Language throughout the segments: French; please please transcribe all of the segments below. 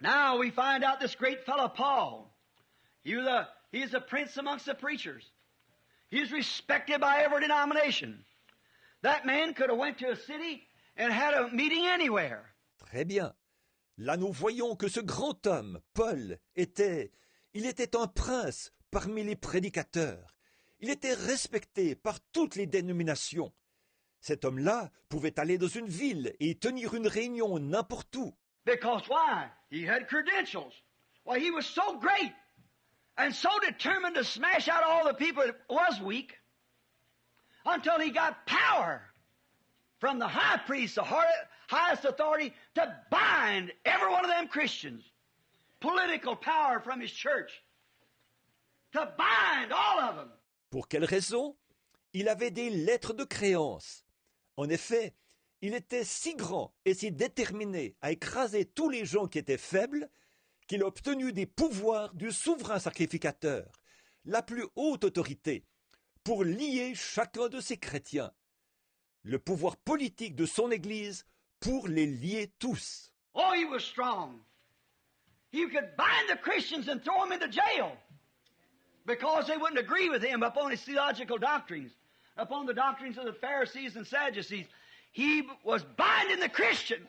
Now we find out this great fellow Paul. He's a prince amongst the preachers. He's respected by every denomination. That man could have went to a city and had a meeting anywhere. Très bien. Là, nous voyons que ce grand homme, Paul, était un prince parmi les prédicateurs. Il était respecté par toutes les dénominations. Cet homme-là pouvait aller dans une ville et tenir une réunion n'importe où. Because why? He had credentials. Why, he was so great and so determined to smash out all the people that was weak until he got power from the high priest, the highest authority, to bind every one of them Christians. Political power from his church. To bind all of them. Pour quelle raison? Il avait des lettres de créance. En effet, il était si grand et si déterminé à écraser tous les gens qui étaient faibles qu'il a obtenu des pouvoirs du souverain sacrificateur, la plus haute autorité, pour lier chacun de ces chrétiens. Le pouvoir politique de son Église pour les lier tous. Oh, he was strong. He could bind the Christians and throw them into jail because they wouldn't agree with him upon his theological doctrines, upon the doctrines of the Pharisees and Sadducees. He was binding the Christians.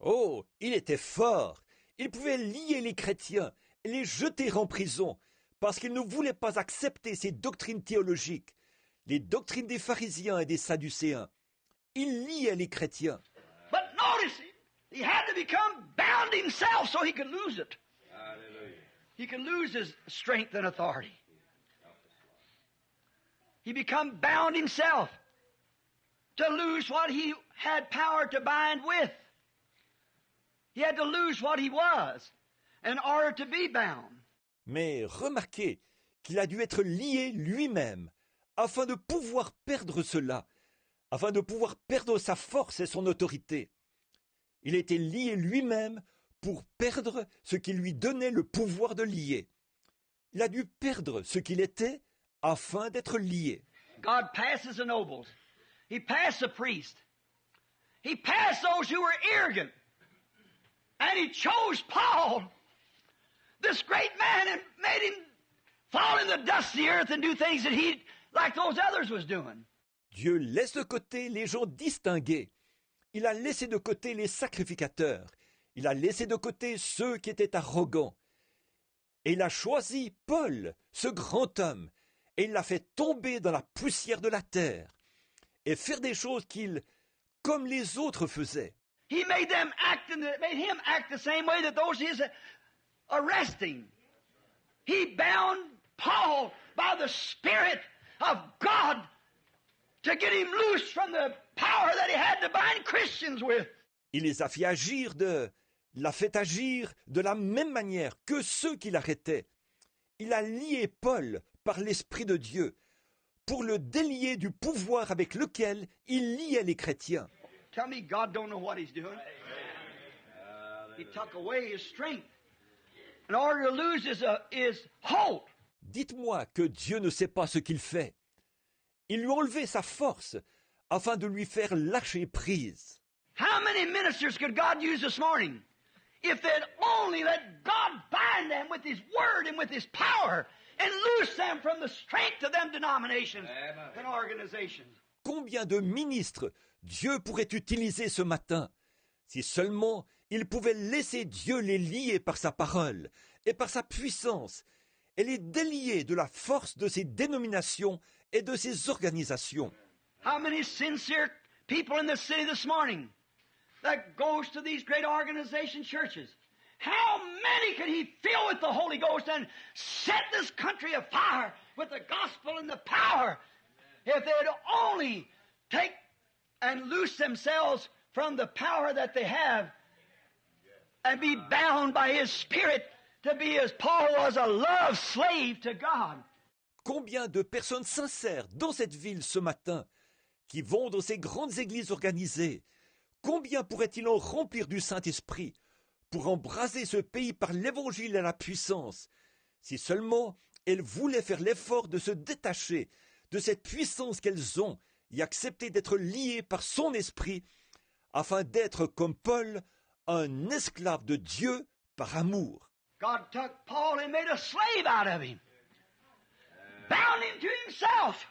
Oh, il était fort. Il pouvait lier les chrétiens et les jeter en prison parce qu'ils ne voulaient pas accepter ces doctrines théologiques, les doctrines des pharisiens et des sadducéens. Il liait les chrétiens. But notice, he had to become bound himself so he could lose it. Hallelujah. He could lose his strength and authority. He become bound himself to lose what he had power to bind with. He had to lose what he was in order to be bound. Mais remarquez qu'il a dû être lié lui-même afin de pouvoir perdre cela, afin de pouvoir perdre sa force et son autorité. Il était lié lui-même pour perdre ce qui lui donnait le pouvoir de lier. Il a dû perdre ce qu'il était afin d'être lié. God passes the nobles. He passed the priests. He passed those who were arrogant. And he chose Paul, this great man, and made him fall in the dust of the earth and do things that he, like those others, was doing. Dieu laisse de côté les gens distingués. Il a laissé de côté les sacrificateurs. Il a laissé de côté ceux qui étaient arrogants. Et il a choisi Paul, ce grand homme, et il l'a fait tomber dans la poussière de la terre et faire des choses qu'il, comme les autres faisaient. He made him act the same way that those he's arresting. He bound Paul by the Spirit of God to get him loose from the power that he had to bind Christians with. Il les a fait agir l'a fait agir de la même manière que ceux qui l'arrêtaient. Il a lié Paul par l'Esprit de Dieu pour le délier du pouvoir avec lequel il liait les chrétiens. Tell me God don't know what he's doing. He took away his strength in order to lose his hold. Dites-moi que Dieu ne sait pas ce qu'il fait. Il lui a enlevé sa force afin de lui faire lâcher prise. How many ministers could God use this morning if they'd only let God bind them with his word and with his power and loose them from the strength of them denominations and organizations? Combien de ministres Dieu pourrait utiliser ce matin si seulement il pouvait laisser Dieu les lier par sa parole et par sa puissance et les délier de la force de ces dénominations et de ces organisations. How many sincere people in the city this morning that goes to these great organization churches? How many could he fill with the Holy Ghost and set this country afire with the gospel and the power if they'd only take and loose themselves from the power that they have and be bound by his Spirit to be, as Paul was, a love slave to God? Combien de personnes sincères dans cette ville ce matin qui vont dans ces grandes églises organisées, combien pourraient-ils en remplir du Saint-Esprit pour embraser ce pays par l'évangile et la puissance, si seulement elles voulaient faire l'effort de se détacher de cette puissance qu'elles ont et accepter d'être liées par son esprit afin d'être, comme Paul, un esclave de Dieu par amour. God took Paul and made a slave out of him, bound him to himself,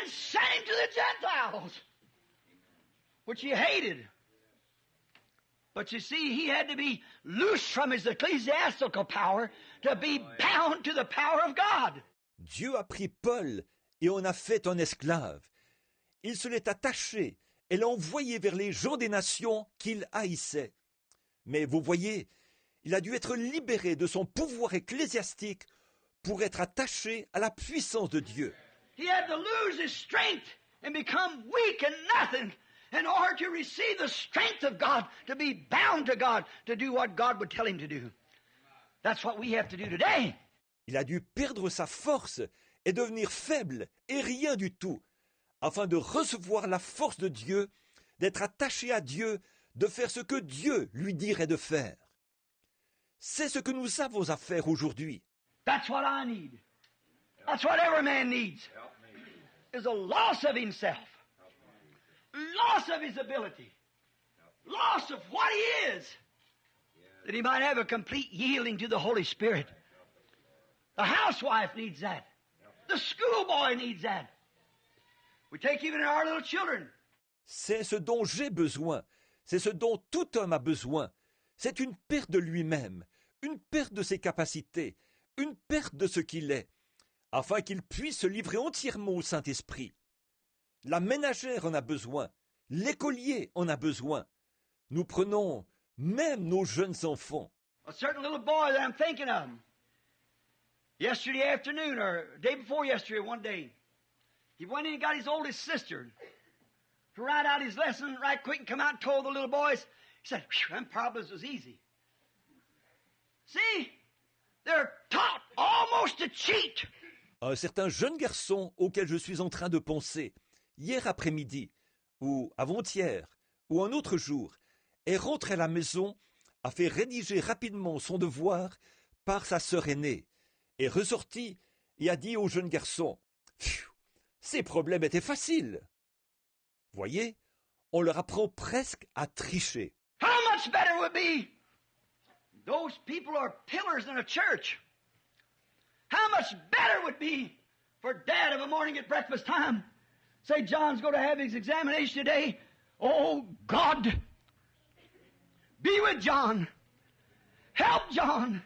and sent him to the Gentiles, which he hated. But you see, he had to be loosed from his ecclesiastical power to be bound to the power of God. Dieu a pris Paul et en a fait un esclave. Il se l'est attaché et l'a envoyé vers les gens des nations qu'il haïssait. Mais vous voyez, il a dû être libéré de son pouvoir ecclésiastique pour être attaché à la puissance de Dieu. He had to lose his strength and become weak and nothing in order to receive the strength of God, to be bound to God, to do what God would tell him to do. That's what we have to do today. Il a dû perdre sa force et devenir faible et rien du tout, afin de recevoir la force de Dieu, d'être attaché à Dieu, de faire ce que Dieu lui dirait de faire. C'est ce que nous avons à faire aujourd'hui. That's what I need. That's what every man needs. Is a loss of himself. Loss of his ability. Loss of what he is. That he might have a complete yielding to the Holy Spirit. The housewife needs that. The schoolboy needs that. We take even our little children. C'est ce dont j'ai besoin. C'est ce dont tout homme a besoin. C'est une perte de lui-même, une perte de ses capacités, une perte de ce qu'il est, afin qu'il puisse se livrer entièrement au Saint-Esprit. La ménagère en a besoin, l'écolier en a besoin. Nous prenons même nos jeunes enfants. A certain little boy that I'm thinking of, yesterday afternoon, or day before yesterday, one day, he went in and got his oldest sister to write out his lesson right quick and come out and told the little boys. He said, them problems was easy. See, they're taught almost to cheat. Un certain jeune garçon auquel je suis en train de penser, hier après-midi, ou avant-hier, ou un autre jour, est rentré à la maison, a fait rédiger rapidement son devoir par sa sœur aînée, est ressorti et a dit au jeune garçon, « Ces problèmes étaient faciles. » Voyez, on leur apprend presque à tricher. How much better would be? Those people are pillars in a church. How much better would be for Dad of a morning at breakfast time? Say John's going to have his examination today. Oh, God, be with John. Help John.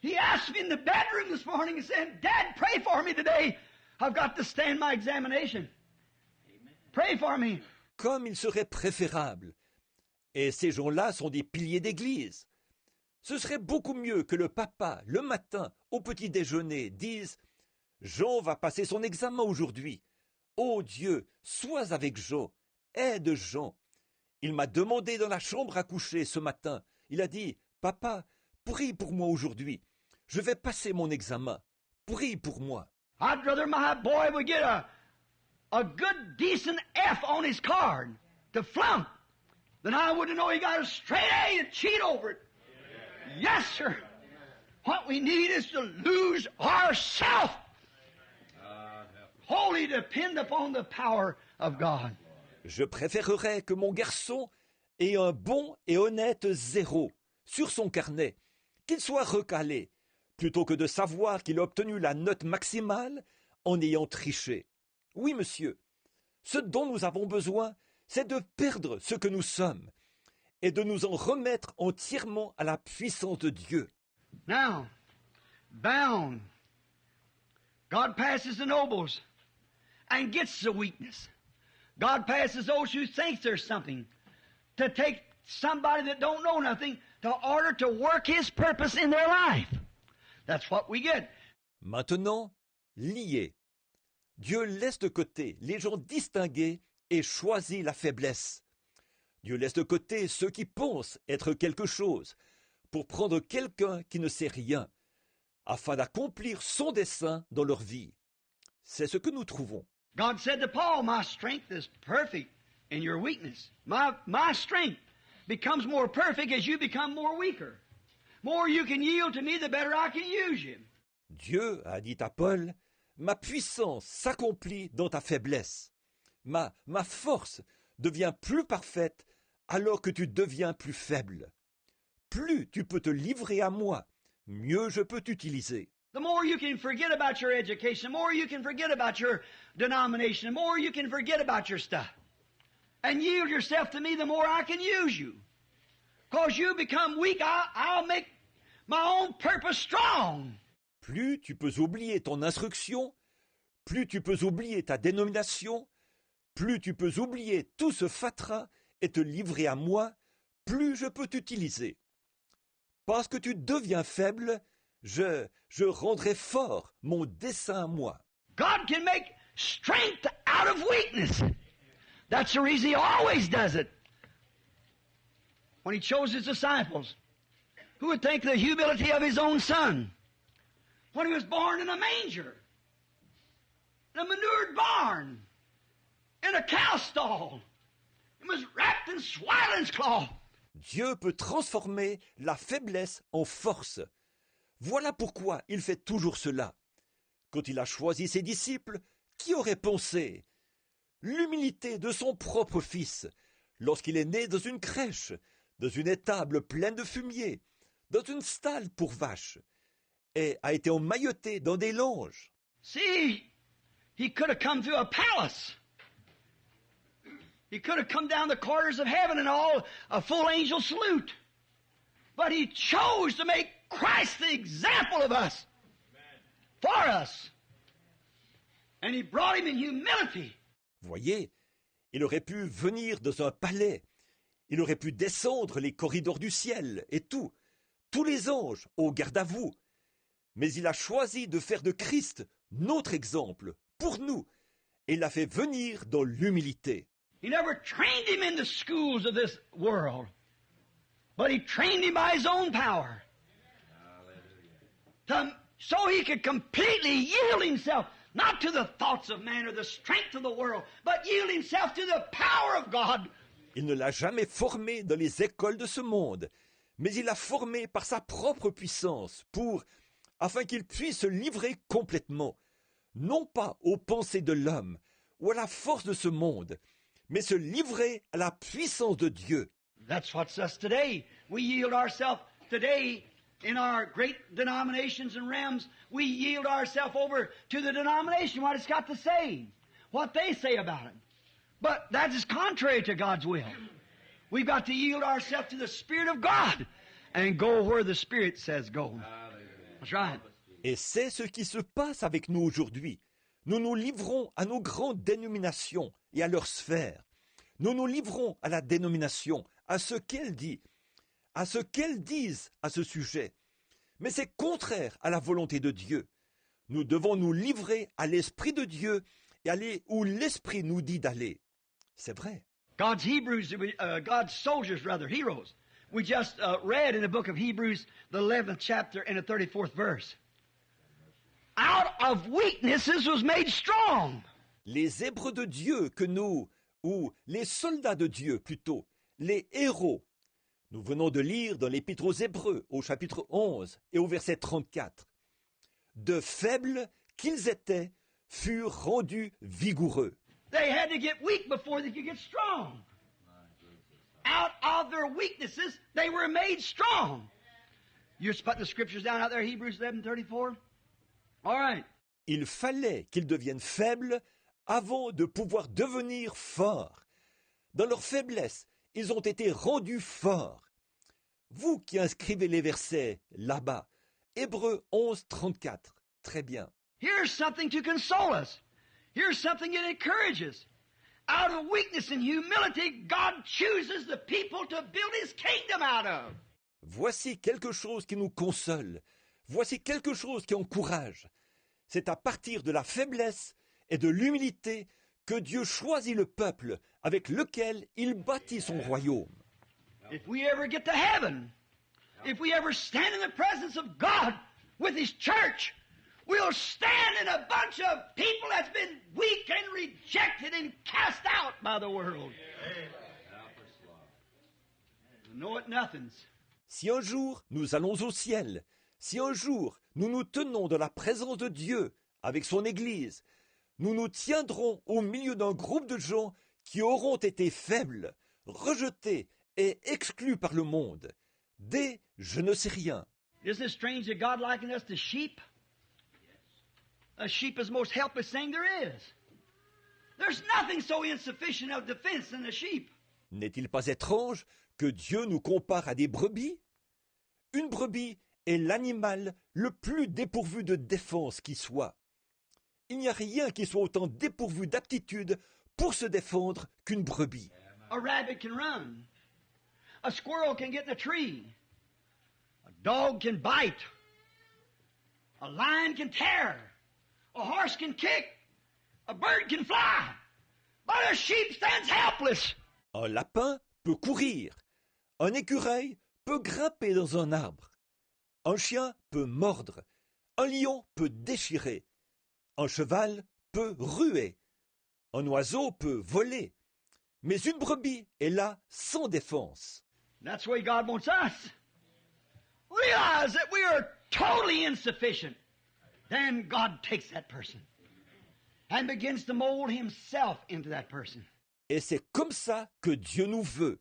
He asked me in the bedroom this morning and said, Dad, pray for me today. I've got to stand my examination. Pray for me. Comme il serait préférable. Et ces gens-là sont des piliers d'église. Ce serait beaucoup mieux que le papa, le matin, au petit déjeuner, dise « Jean va passer son examen aujourd'hui. Ô Dieu, sois avec Jean. Aide Jean. Il m'a demandé dans la chambre à coucher ce matin. Il a dit « Papa, prie pour moi aujourd'hui. Je vais passer mon examen. Prie pour moi. » I'd rather my boy would get a good, decent F on his card to flunk than I would to know he got a straight A and cheat over it. Yes, sir. What we need is to lose ourselves. Wholly depend upon the power of God. Je préférerais que mon garçon ait un bon et honnête 0 sur son carnet, qu'il soit recalé, plutôt que de savoir qu'il a obtenu la note maximale en ayant triché. Oui, monsieur, ce dont nous avons besoin, c'est de perdre ce que nous sommes et de nous en remettre entièrement à la puissance de Dieu. Now, bound, God passes the nobles and gets the weakness. God passes those who think there's something to take somebody that don't know nothing to order to work His purpose in their life. That's what we get. Maintenant, lié. Dieu laisse de côté les gens distingués et choisit la faiblesse. Dieu laisse de côté ceux qui pensent être quelque chose pour prendre quelqu'un qui ne sait rien, afin d'accomplir son dessein dans leur vie. C'est ce que nous trouvons. God said to Paul, my strength is perfect in your weakness. My strength becomes more perfect as you become more weaker. More you can yield to me, the better I can use you. Dieu a dit à Paul, ma puissance s'accomplit dans ta faiblesse. Ma force devient plus parfaite alors que tu deviens plus faible. plus tu peux te livrer à moi, mieux je peux t'utiliser. The more you can forget about your education, the more you can forget about your denomination, the more you can forget about your stuff. And yield yourself to me, the more I can use you. Because you become weak, I'll make my own purpose strong. Plus tu peux oublier ton instruction, plus tu peux oublier ta dénomination, plus tu peux oublier tout ce fatras et te livrer à moi, plus je peux t'utiliser. Parce que tu deviens faible, je rendrai fort mon dessein à moi. God can make strength out of weakness. That's the reason He always does it. When He chose His disciples, who would think the humility of His own Son? When He was born in a manger, in a manured barn, in a cow stall, He was wrapped in swaddling's cloth. Dieu peut transformer la faiblesse en force. Voilà pourquoi il fait toujours cela. Quand il a choisi ses disciples, qui aurait pensé l'humilité de son propre fils, lorsqu'il est né dans une crèche, dans une étable pleine de fumier, dans une stalle pour vaches, et a été emmailloté dans des langes. See, He could have come through a palace. He could have come down the corridors of heaven and all a full angel salute. But He chose to make Christ the example of us, for us. And He brought Him in humility. Voyez, il aurait pu venir dans un palais, il aurait pu descendre les corridors du ciel et tous les anges au garde à vous. Mais il a choisi de faire de Christ notre exemple pour nous et l'a fait venir dans l'humilité. He never trained Him in the schools of this world, but He trained Him by His own power. So He could completely yield Himself, not to the thoughts of man or the strength of the world, but yield Himself to the power of God. Il ne l'a jamais formé dans les écoles de ce monde, mais il l'a formé par sa propre puissance afin qu'il puisse se livrer complètement, non pas aux pensées de l'homme ou à la force de ce monde, mais se livrer à la puissance de Dieu. That's what's us today. We yield ourselves today in our great denominations and realms. We yield ourselves over to the denomination, what it's got to say, what they say about it. But that is contrary to God's will. We've got to yield ourselves to the Spirit of God and go where the Spirit says go. That's right. Et c'est ce qui se passe avec nous aujourd'hui. Nous nous livrons à nos grandes dénominations et à leur sphère. Nous nous livrons à la dénomination, à ce qu'elle dit, à ce qu'elles disent à ce sujet. Mais c'est contraire à la volonté de Dieu. Nous devons nous livrer à l'Esprit de Dieu et aller où l'Esprit nous dit d'aller. C'est vrai. God's soldiers, heroes. We just read in the book of Hebrews, the 11th chapter and the 34th verse. Out of weaknesses was made strong. Les Hébreux de Dieu ou les soldats de Dieu plutôt, les héros. Nous venons de lire dans l'Épître aux Hébreux, au chapitre 11 et au verset 34. De faibles qu'ils étaient, furent rendus vigoureux. They had to get weak before they could get strong. Out of their weaknesses, they were made strong. You just put the scriptures down out there, Hebrews 11:34. All right. Il fallait qu'ils deviennent faibles avant de pouvoir devenir forts. Dans leur faiblesse, ils ont été rendus forts. Vous qui inscrivez les versets là-bas, Hébreux 11, 34. Très bien. Here's something to console us. Here's something that encourages. Out of weakness and humility, God chooses the people to build His kingdom out of. Voici quelque chose qui nous console. Voici quelque chose qui encourage. C'est à partir de la faiblesse et de l'humilité que Dieu choisit le peuple avec lequel il bâtit son royaume. If we ever get to heaven, if we ever stand in the presence of God with His church, we'll stand in a bunch of people that's been weak and rejected and cast out by the world. Know it nothings. Si un jour nous allons au ciel, si un jour nous nous tenons dans la présence de Dieu avec son Église, nous nous tiendrons au milieu d'un groupe de gens qui auront été faibles, rejetés et exclus par le monde. des « je ne sais rien ». Isn't it strange that God likened us to sheep? A sheep is the most helpless thing there is. There's nothing so insufficient of defense than a sheep. N'est-il pas étrange que Dieu nous compare à des brebis? Une brebis est l'animal le plus dépourvu de défense qui soit. Il n'y a rien qui soit autant dépourvu d'aptitude pour se défendre qu'une brebis. A rabbit can run. A squirrel can get in a tree. A dog can bite. A lion can tear. A horse can kick. A bird can fly. But a sheep stands helpless. Un lapin peut courir. Un écureuil peut grimper dans un arbre. Un chien peut mordre. Un lion peut déchirer. Un cheval peut ruer. Un oiseau peut voler. Mais une brebis est là sans défense. That's the way God wants us. Realize that we are totally insufficient. Then God takes that person and begins to mold himself into that person. Et c'est comme ça que Dieu nous veut.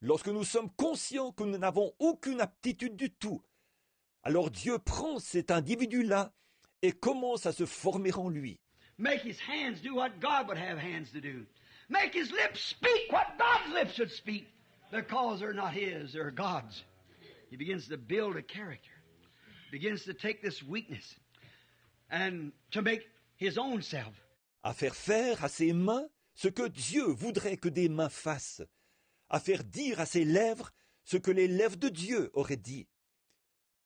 Lorsque nous sommes conscients que nous n'avons aucune aptitude du tout, alors Dieu prend cet individu-là et commence à se former en lui. Make his hands do what God would have hands to do. Make his lips speak what God's lips should speak. Because they're not his, they're God's. He begins to build a character. Begins to take this weakness and to make his own self. À faire à ses mains ce que Dieu voudrait que des mains fassent. À faire dire à ses lèvres ce que les lèvres de Dieu auraient dit.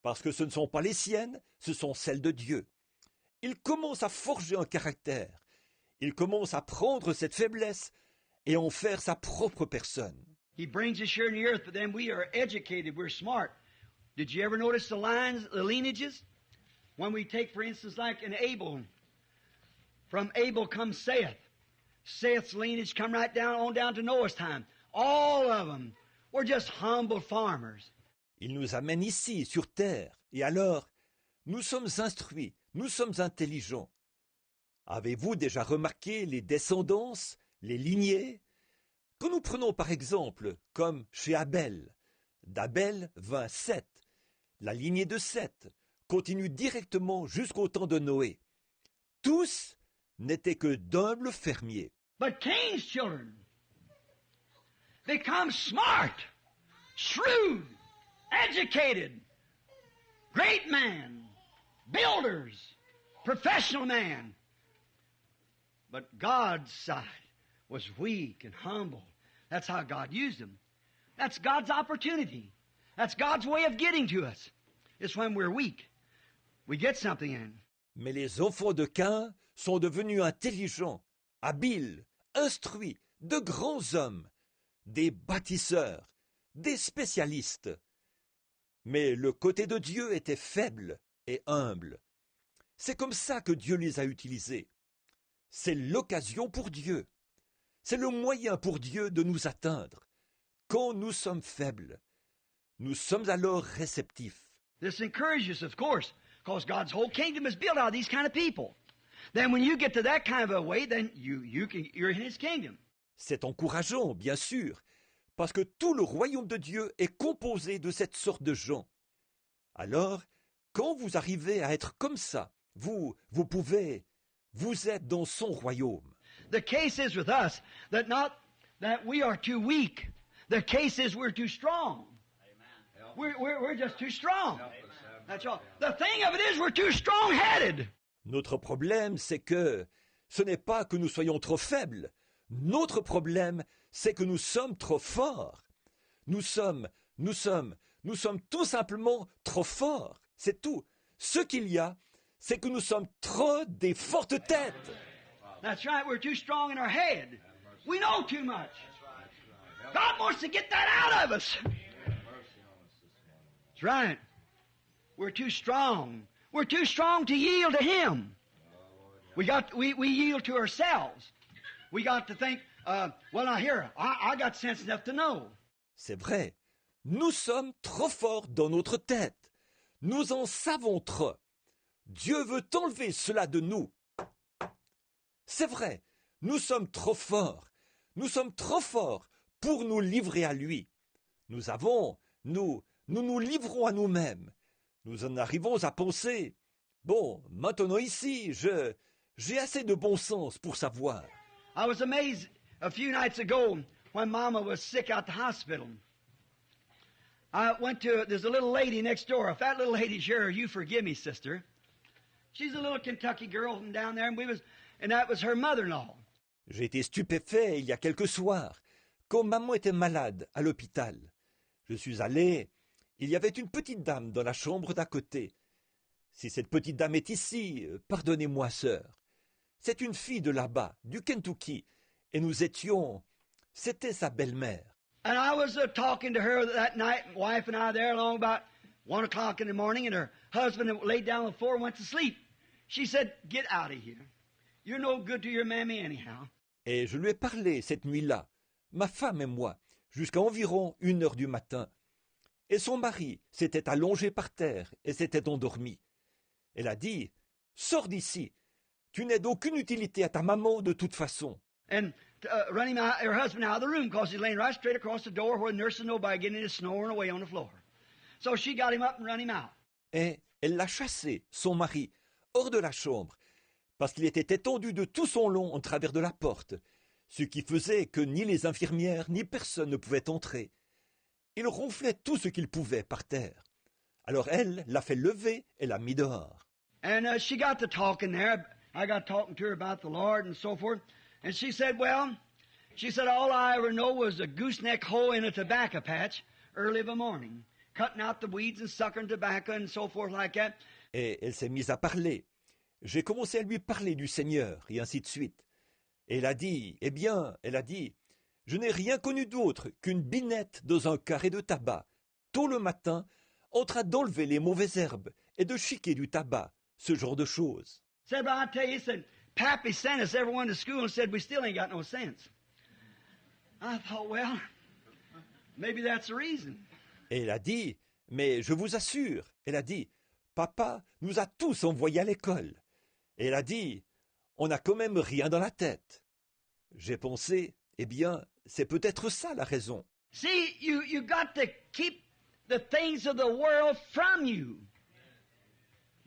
Parce que ce ne sont pas les siennes, ce sont celles de Dieu. Il commence à forger un caractère. Il commence à prendre cette faiblesse et en faire sa propre personne. He brings us here in the earth, but then we are educated, we're smart. Did you ever notice the lines, the lineages? When we take, for instance, like an Abel, from Abel comes Seth. Seth's lineage come right down on down to Noah's time. All of them were just humble farmers. Il nous amène ici, sur terre, et alors, nous sommes instruits, nous sommes intelligents. Avez-vous déjà remarqué les descendances, les lignées? Que nous prenons par exemple, comme chez Abel. D'Abel vint Seth. La lignée de Seth continue directement jusqu'au temps de Noé. Tous n'étaient que d'humbles fermiers. But Cain's children become smart, shrewd, educated, great men, builders, professional men. But God's side was weak and humble. That's how God used them. That's God's opportunity. That's God's way of getting to us. It's when we're weak, we get something in. Mais les enfants de Caïn sont devenus intelligents, habiles, instruits, de grands hommes, des bâtisseurs, des spécialistes. Mais le côté de Dieu était faible et humble. C'est comme ça que Dieu les a utilisés. C'est l'occasion pour Dieu. C'est le moyen pour Dieu de nous atteindre. Quand nous sommes faibles, nous sommes alors réceptifs. This encourages us, of course, because God's whole kingdom is built out of these kind of people. Then when you get to that kind of a way, then you're in his kingdom. C'est encourageant, bien sûr, parce que tout le royaume de Dieu est composé de cette sorte de gens. Alors, quand vous arrivez à être comme ça, vous êtes dans son royaume. The case is with us that not that we are too weak. The case is we're too strong. We're just too strong. That's all. The thing of it is we're too strong-headed. Notre problème, c'est que ce n'est pas que nous soyons trop faibles. Notre problème, c'est que nous sommes trop forts. Nous sommes tout simplement trop forts. C'est tout. Ce qu'il y a, c'est que nous sommes trop des fortes têtes. That's right, we're too strong in our head. We know too much. God wants to get that out of us. That's right. We're too strong. We're too strong to yield to Him. We yield to ourselves. We got to think, well, now here, I got sense enough to know. C'est vrai. Nous sommes trop forts dans notre tête. Nous en savons trop. Dieu veut enlever cela de nous. C'est vrai, nous sommes trop forts. Nous sommes trop forts pour nous livrer à lui. Nous nous nous livrons à nous-mêmes. Nous en arrivons à penser, bon, maintenant ici, j'ai assez de bon sens pour savoir. I was amazed a few nights ago when Mama was sick at the hospital. I went to, there's a little lady next door, a fat little lady, sure, you forgive me, sister. She's a little Kentucky girl from down there, and that was her mother-in-law. J'ai été stupéfait il y a quelques soirs, quand maman était malade à l'hôpital. Je suis allé, il y avait une petite dame dans la chambre d'à côté. Si cette petite dame est ici, pardonnez-moi, sœur. C'est une fille de là-bas, du Kentucky, et nous étions... C'était sa belle-mère. And I was talking to her that night, wife and I there along about 1 o'clock in the morning, and her husband laid down on the floor and went to sleep. She said, "Get out of here. You're no good to your mammy anyhow." Et je lui ai parlé cette nuit-là, ma femme et moi, jusqu'à environ 1 heure du matin. Et son mari s'était allongé par terre et s'était endormi. Elle a dit, « Sors d'ici, tu n'es d'aucune utilité à ta maman de toute façon. » And run her husband out of the room because he's laying right straight across the door where the nurse and nobody getting his snoring away on the floor. So she got him up and run him out. Et elle l'a chassé, son mari, hors de la chambre, parce qu'il était étendu de tout son long en travers de la porte, ce qui faisait que ni les infirmières ni personne ne pouvait entrer. Il ronflait tout ce qu'il pouvait par terre. Alors elle l'a fait lever et l'a mis dehors. And she got to talking there. I got talking to her about the Lord and so forth. And she said, all I ever know was a gooseneck hole in a tobacco patch early of a morning, cutting out the weeds and sucking tobacco and so forth like that. Et elle s'est mise à parler. J'ai commencé à lui parler du Seigneur, et ainsi de suite. Et elle a dit, je n'ai rien connu d'autre qu'une binette dans un carré de tabac, tôt le matin, en train d'enlever les mauvaises herbes et de chiquer du tabac, ce genre de choses. Said, but I tell you, said, Pappy sent us everyone to school and said we still ain't got no sense. I thought, well, maybe that's the reason. Et elle a dit, mais je vous assure, elle a dit, papa nous a tous envoyés à l'école. Et elle a dit, on n'a quand même rien dans la tête. J'ai pensé, eh bien, c'est peut-être ça la raison. See, you got to keep the things of the world from you.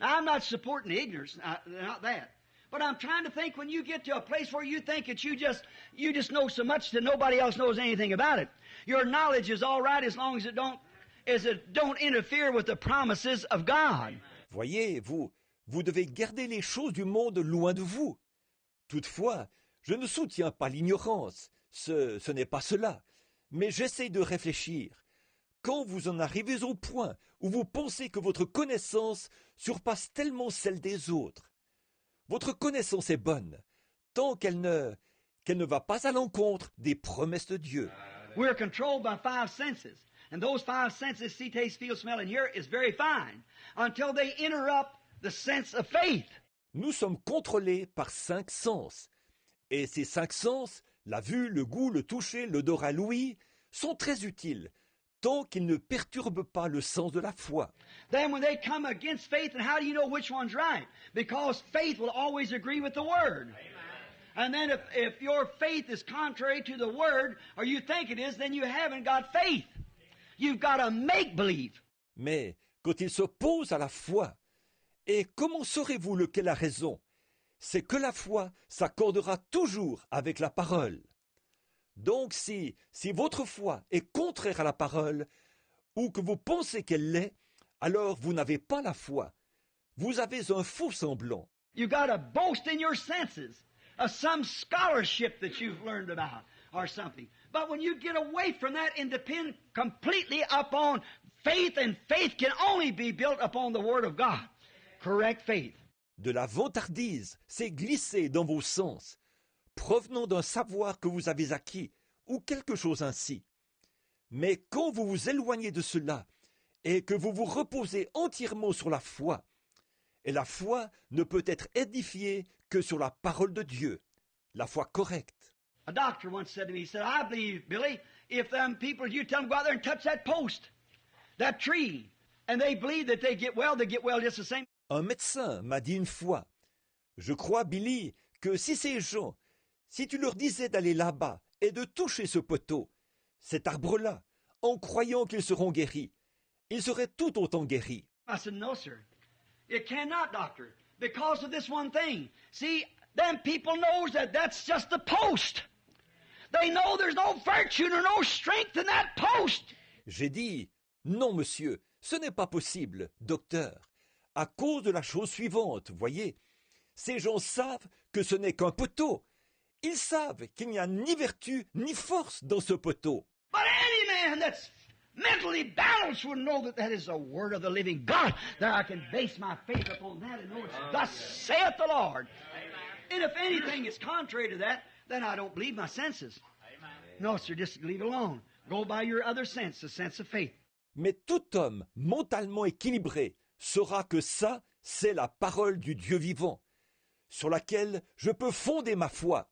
Now, I'm not supporting ignorance, not that. But I'm trying to think when you get to a place where you think that you just know so much that nobody else knows anything about it. Your knowledge is all right as long as it don't interfere with the promises of God. Voyez, vous devez garder les choses du monde loin de vous. Toutefois, je ne soutiens pas l'ignorance, ce n'est pas cela, mais j'essaie de réfléchir. Quand vous en arrivez au point où vous pensez que votre connaissance surpasse tellement celle des autres, votre connaissance est bonne, tant qu'elle ne va pas à l'encontre des promesses de Dieu. We're controlled by 5 senses, and those 5 senses, see, taste, feel, smell, and hear, is very fine, until they interrupt the sense of faith. Nous sommes contrôlés par 5 sens, et ces 5 sens, la vue, le goût, le toucher, l'odorat, l'ouïe, sont très utiles, tant qu'ils ne perturbent pas le sens de la foi. Then when they come against faith, and how do you know which one's right? Because faith will always agree with the Word. And then if your faith is contrary to the Word, or you think it is, then you haven't got faith. You've got a make-believe. Mais quand il s'oppose à la foi, et comment saurez-vous lequel a raison? C'est que la foi s'accordera toujours avec la parole. Donc si votre foi est contraire à la parole, ou que vous pensez qu'elle l'est, alors vous n'avez pas la foi. Vous avez un faux semblant. You got to boast in your senses of some scholarship that you've learned about or something. But when you get away from that and depend completely upon faith, and faith can only be built upon the Word of God. Correct faith. De la vantardise, c'est glisser dans vos sens, provenant d'un savoir que vous avez acquis, ou quelque chose ainsi. Mais quand vous vous éloignez de cela, et que vous vous reposez entièrement sur la foi, et la foi ne peut être édifiée que sur la parole de Dieu, la foi correcte. A doctor once said to me, he said, I believe, Billy, if them people, you tell them go out there and touch that post, that tree, and they believe that they get well just the same. Un médecin m'a dit une fois, je crois, Billy, que si ces gens, si tu leur disais d'aller là-bas et de toucher ce poteau, cet arbre-là, en croyant qu'ils seront guéris, il serait tout autant guéri. I said, no, sir. It cannot, doctor, because of this one thing. See, them people knows that that's just a post. They know there's no virtue nor no strength in that post. J'ai dit, non, monsieur, ce n'est pas possible, docteur, à cause de la chose suivante, voyez. Ces gens savent que ce n'est qu'un poteau. Ils savent qu'il n'y a ni vertu ni force dans ce poteau. But any man that's mentally balanced would know that that is the word of the living God. That I can base my faith upon that and know it's thus saith the Lord. And if anything is contrary to that, then I don't believe my senses. No, sir, just leave it alone. Go by your other sense, the sense of faith. Mais tout homme mentalement équilibré saura que ça, c'est la parole du Dieu vivant, sur laquelle je peux fonder ma foi,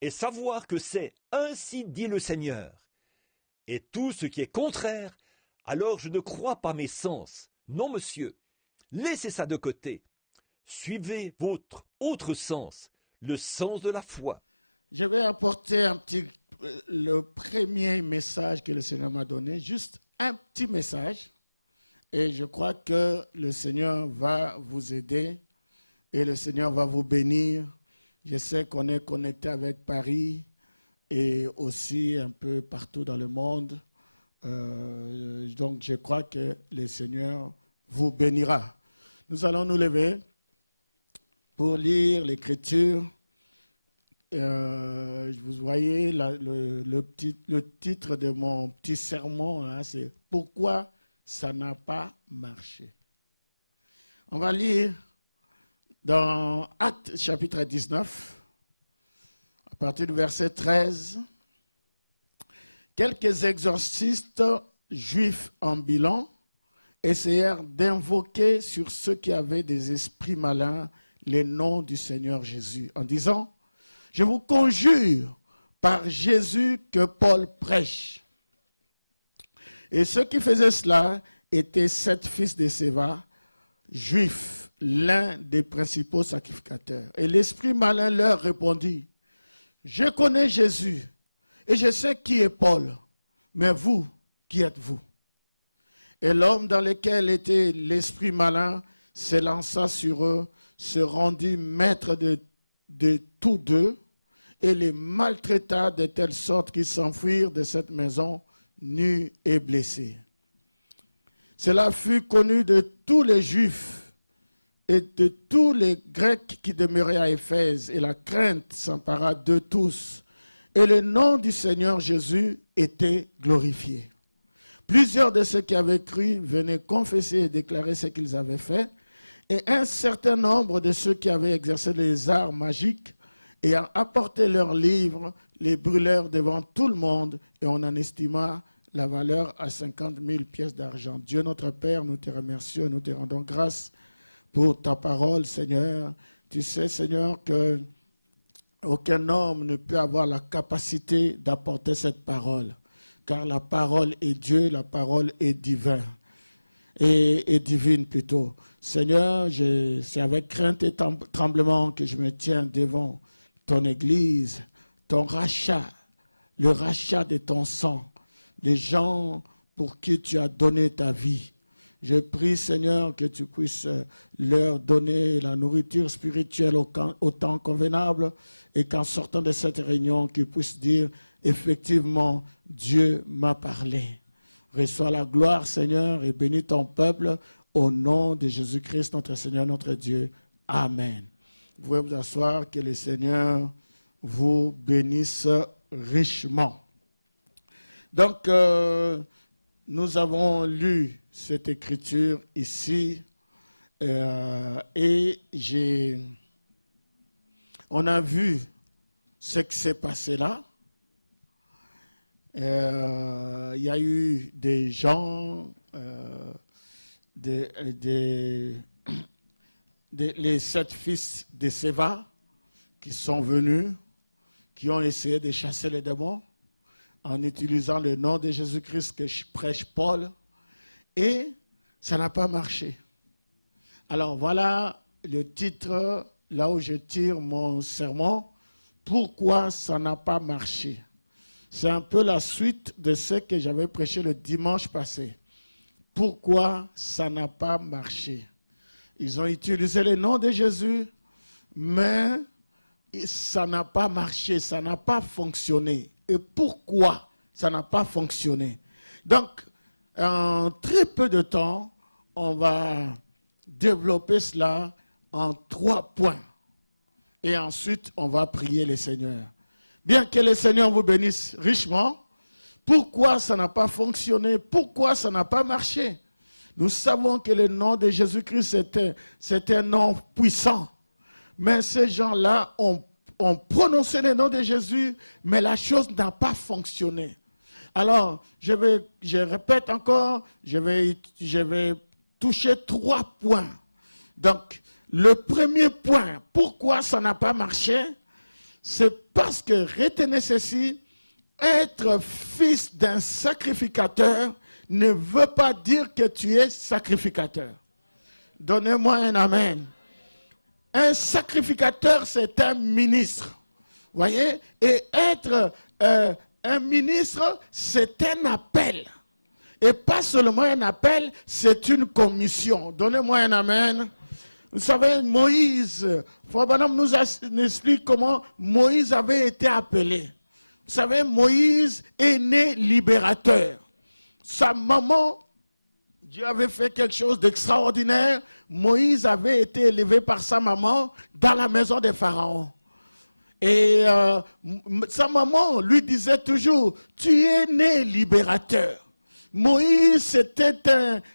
et savoir que c'est ainsi dit le Seigneur. Et tout ce qui est contraire, alors je ne crois pas mes sens. Non, monsieur, laissez ça de côté. Suivez votre autre sens, le sens de la foi. Je vais apporter le premier message que le Seigneur m'a donné, juste un petit message. Et je crois que le Seigneur va vous aider et le Seigneur va vous bénir. Je sais qu'on est connecté avec Paris et aussi un peu partout dans le monde. Donc je crois que le Seigneur vous bénira. Nous allons nous lever pour lire l'Écriture. Vous voyez le titre de mon petit sermon, là, c'est « Pourquoi ça n'a pas marché ?» On va lire dans Actes chapitre 19, à partir du verset 13. Quelques exorcistes juifs en bilan essayèrent d'invoquer sur ceux qui avaient des esprits malins les noms du Seigneur Jésus, en disant « Je vous conjure par Jésus que Paul prêche. » Et ceux qui faisaient cela étaient 7 fils de Séva, juifs, l'un des principaux sacrificateurs. Et l'esprit malin leur répondit, « Je connais Jésus et je sais qui est Paul, mais vous, qui êtes-vous » Et l'homme dans lequel était l'esprit malin s'élança sur eux, se rendit maître de tous deux et les maltraita de telle sorte qu'ils s'enfuirent de cette maison nus et blessés. Cela fut connu de tous les Juifs et de tous les Grecs qui demeuraient à Éphèse, et la crainte s'empara d'eux tous. Et le nom du Seigneur Jésus était glorifié. Plusieurs de ceux qui avaient cru venaient confesser et déclarer ce qu'ils avaient fait, et un certain nombre de ceux qui avaient exercé les arts magiques, ayant apporté leurs livres, les brûlèrent devant tout le monde, et on en estima la valeur à 50 000 pièces d'argent. Dieu notre Père, nous te remercions, nous te rendons grâce pour ta parole, Seigneur. Tu sais, Seigneur, que aucun homme ne peut avoir la capacité d'apporter cette parole, car la parole est Dieu, la parole est divine, et divine plutôt. Seigneur, c'est avec crainte et tremblement que je me tiens devant ton Église, ton rachat, le rachat de ton sang, les gens pour qui tu as donné ta vie. Je prie, Seigneur, que tu puisses leur donner la nourriture spirituelle au temps convenable et qu'en sortant de cette réunion, qu'ils puissent dire, effectivement, Dieu m'a parlé. Reçois la gloire, Seigneur, et bénis ton peuple au nom de Jésus-Christ, notre Seigneur, notre Dieu. Amen. Vous pouvez vous asseoir, que le Seigneur vous bénisse richement. Donc, nous avons lu cette écriture ici et on a vu ce qui s'est passé là. Il y a eu des gens, les 7 fils de Séva qui sont venus, qui ont essayé de chasser les démons en utilisant le nom de Jésus-Christ que prêche Paul, et ça n'a pas marché. Alors voilà le titre, là où je tire mon sermon, pourquoi ça n'a pas marché. C'est un peu la suite de ce que j'avais prêché le dimanche passé. pourquoi ça n'a pas marché. Ils ont utilisé le nom de Jésus, mais ça n'a pas marché, ça n'a pas fonctionné. Et pourquoi ça n'a pas fonctionné? Donc, en très peu de temps, on va développer cela en 3 points. Et ensuite, on va prier le Seigneur. Bien que le Seigneur vous bénisse richement, pourquoi ça n'a pas fonctionné? Pourquoi ça n'a pas marché? Nous savons que le nom de Jésus-Christ, c'est un nom puissant. Mais ces gens-là ont prononcé le nom de Jésus, mais la chose n'a pas fonctionné. Alors, je répète encore, je vais toucher 3 points. Donc, le premier point, pourquoi ça n'a pas marché? C'est parce que, retenez ceci, être fils d'un sacrificateur ne veut pas dire que tu es sacrificateur. Donnez-moi un amen. Un sacrificateur, c'est un ministre. Voyez? Et être un ministre, c'est un appel. Et pas seulement un appel, c'est une commission. Donnez-moi un amen. Vous savez, Moïse, Frère Branham nous explique comment Moïse avait été appelé. Vous savez, Moïse est né libérateur. Sa maman, Dieu avait fait quelque chose d'extraordinaire. Moïse avait été élevé par sa maman dans la maison de Pharaon. Et sa maman lui disait toujours, tu es né libérateur. Moïse,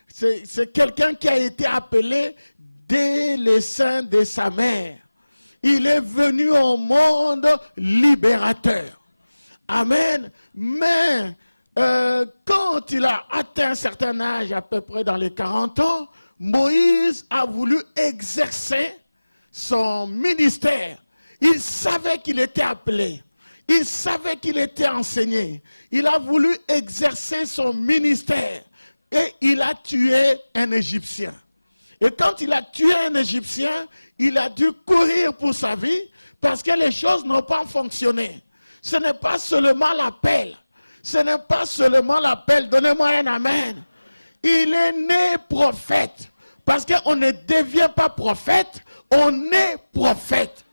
c'est quelqu'un qui a été appelé dès le sein de sa mère. Il est venu au monde libérateur. Amen. Mais quand il a atteint un certain âge, à peu près dans les 40 ans, Moïse a voulu exercer son ministère. Il savait qu'il était appelé. Il savait qu'il était enseigné. Il a voulu exercer son ministère. Et il a tué un Égyptien. Et quand il a tué un Égyptien, il a dû courir pour sa vie parce que les choses n'ont pas fonctionné. Ce n'est pas seulement l'appel. Ce n'est pas seulement l'appel. Donnez-moi un amen. Il est né prophète. Parce qu'on ne devient pas prophète, on est prophète.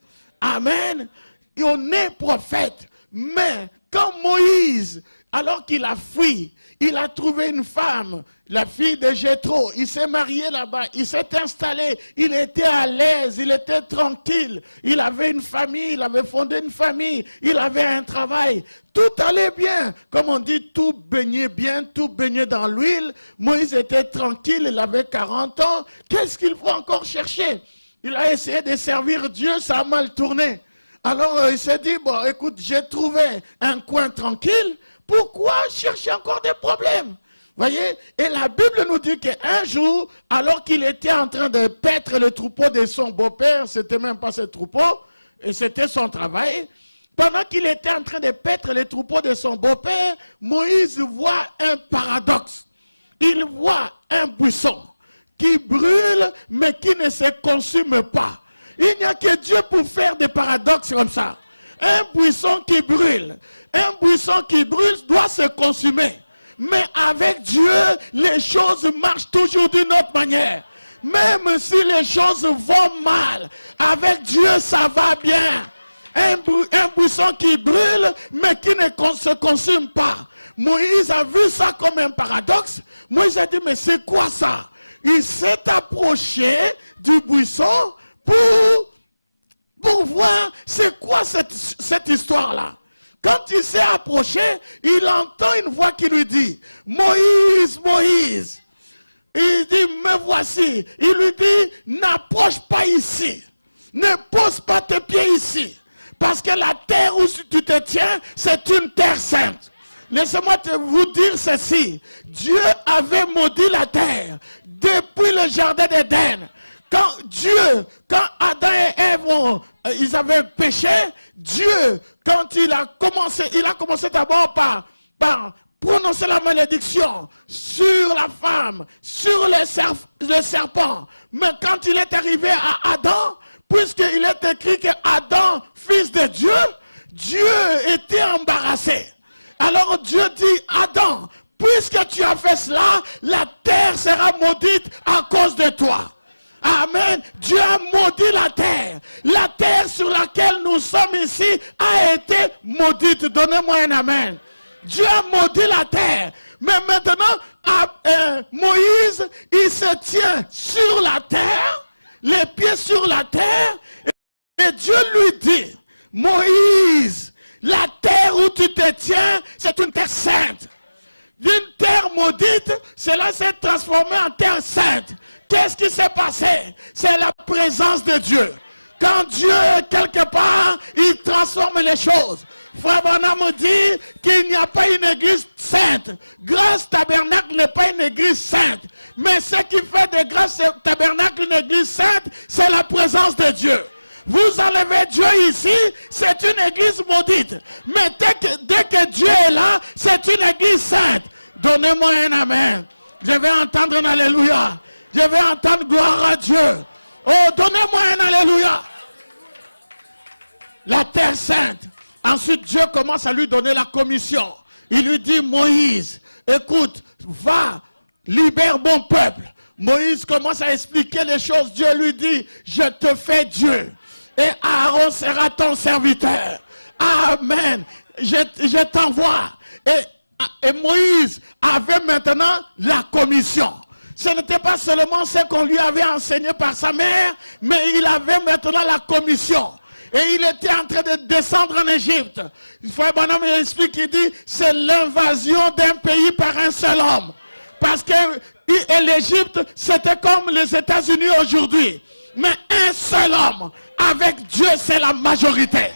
Amen. Et on est prophète. Mais quand Moïse, alors qu'il a fui, il a trouvé une femme, la fille de Jéthro, il s'est marié là-bas, il s'est installé, il était à l'aise, il était tranquille, il avait une famille, il avait fondé une famille, il avait un travail, tout allait bien. Comme on dit, tout baignait bien, tout baignait dans l'huile. Moïse était tranquille, il avait 40 ans, qu'est-ce qu'il faut encore chercher? Il a essayé de servir Dieu, ça a mal tourné. Alors il s'est dit, bon écoute, j'ai trouvé un coin tranquille, pourquoi chercher encore des problèmes? Voyez? Et la Bible nous dit qu'un jour, alors qu'il était en train de paître le troupeau de son beau-père, c'était même pas ce troupeau, et c'était son travail, pendant qu'il était en train de paître le troupeau de son beau-père, Moïse voit un paradoxe. Il voit un buisson qui brûle, mais qui ne se consume pas. Il n'y a que Dieu pour faire des paradoxes comme ça. Un buisson qui brûle doit se consumer. Mais avec Dieu, les choses marchent toujours d'une autre manière. Même si les choses vont mal, avec Dieu, ça va bien. Un buisson qui brûle, mais qui ne se consume pas. Moïse a vu ça comme un paradoxe. Moïse a dit, mais c'est quoi ça? Il s'est approché du buisson pour voir c'est quoi cette histoire-là. Quand il s'est approché, il entend une voix qui lui dit, Moïse, Moïse. Il dit, me voici. Il lui dit, n'approche pas ici. Ne pose pas tes pieds ici. Parce que la terre où tu te tiens, c'est une terre sainte. Laissez-moi vous dire ceci. Dieu avait maudit la terre depuis le jardin d'Éden. Quand Adam et Ève ils avaient péché, Dieu, quand il a commencé d'abord par prononcer la malédiction sur la femme, sur le serpent. Mais quand il est arrivé à Adam, puisqu'il est écrit que Adam, fils de Dieu, Dieu était embarrassé. Alors Dieu dit, Adam, puisque tu as fait cela, la terre terre sera maudite à cause de toi. Amen. Dieu a maudit la terre. La terre sur laquelle nous sommes ici a été maudite. Donnez-moi un amen. Dieu a maudit la terre. Mais maintenant, Moïse, il se tient sur la terre, les pieds sur la terre, et Dieu lui dit, Moïse, la terre où tu te tiens, c'est une terre sainte. D'une terre maudite, cela s'est transformé en terre sainte. Qu'est-ce qui s'est passé? C'est la présence de Dieu. Quand Dieu est quelque part, il transforme les choses. Frère Branham dit qu'il n'y a pas une église sainte. Grâce Tabernacle n'est pas une église sainte. Mais ce qui fait de Grâce Tabernacle une église sainte, c'est la présence de Dieu. Vous enlevez Dieu ici, c'est une église maudite. Mais dès que Dieu est là, c'est une église sainte. Donnez-moi un amen. Je vais entendre un alléluia. Je vais entendre gloire à Dieu. Oh, donnez-moi un alléluia. La terre sainte. Ensuite, Dieu commence à lui donner la commission. Il lui dit, Moïse, écoute, va, libère mon peuple. Moïse commence à expliquer les choses. Dieu lui dit, je te fais Dieu. Et Aaron sera ton serviteur. Amen. Je t'envoie. Et Moïse avait maintenant la commission. Ce n'était pas seulement ce qu'on lui avait enseigné par sa mère, mais il avait maintenant la commission. Et il était en train de descendre en Égypte. Frère Branham explique, il dit, c'est l'invasion d'un pays par un seul homme. Parce que l'Égypte, c'était comme les États-Unis aujourd'hui. Mais un seul homme, avec Dieu, c'est la majorité.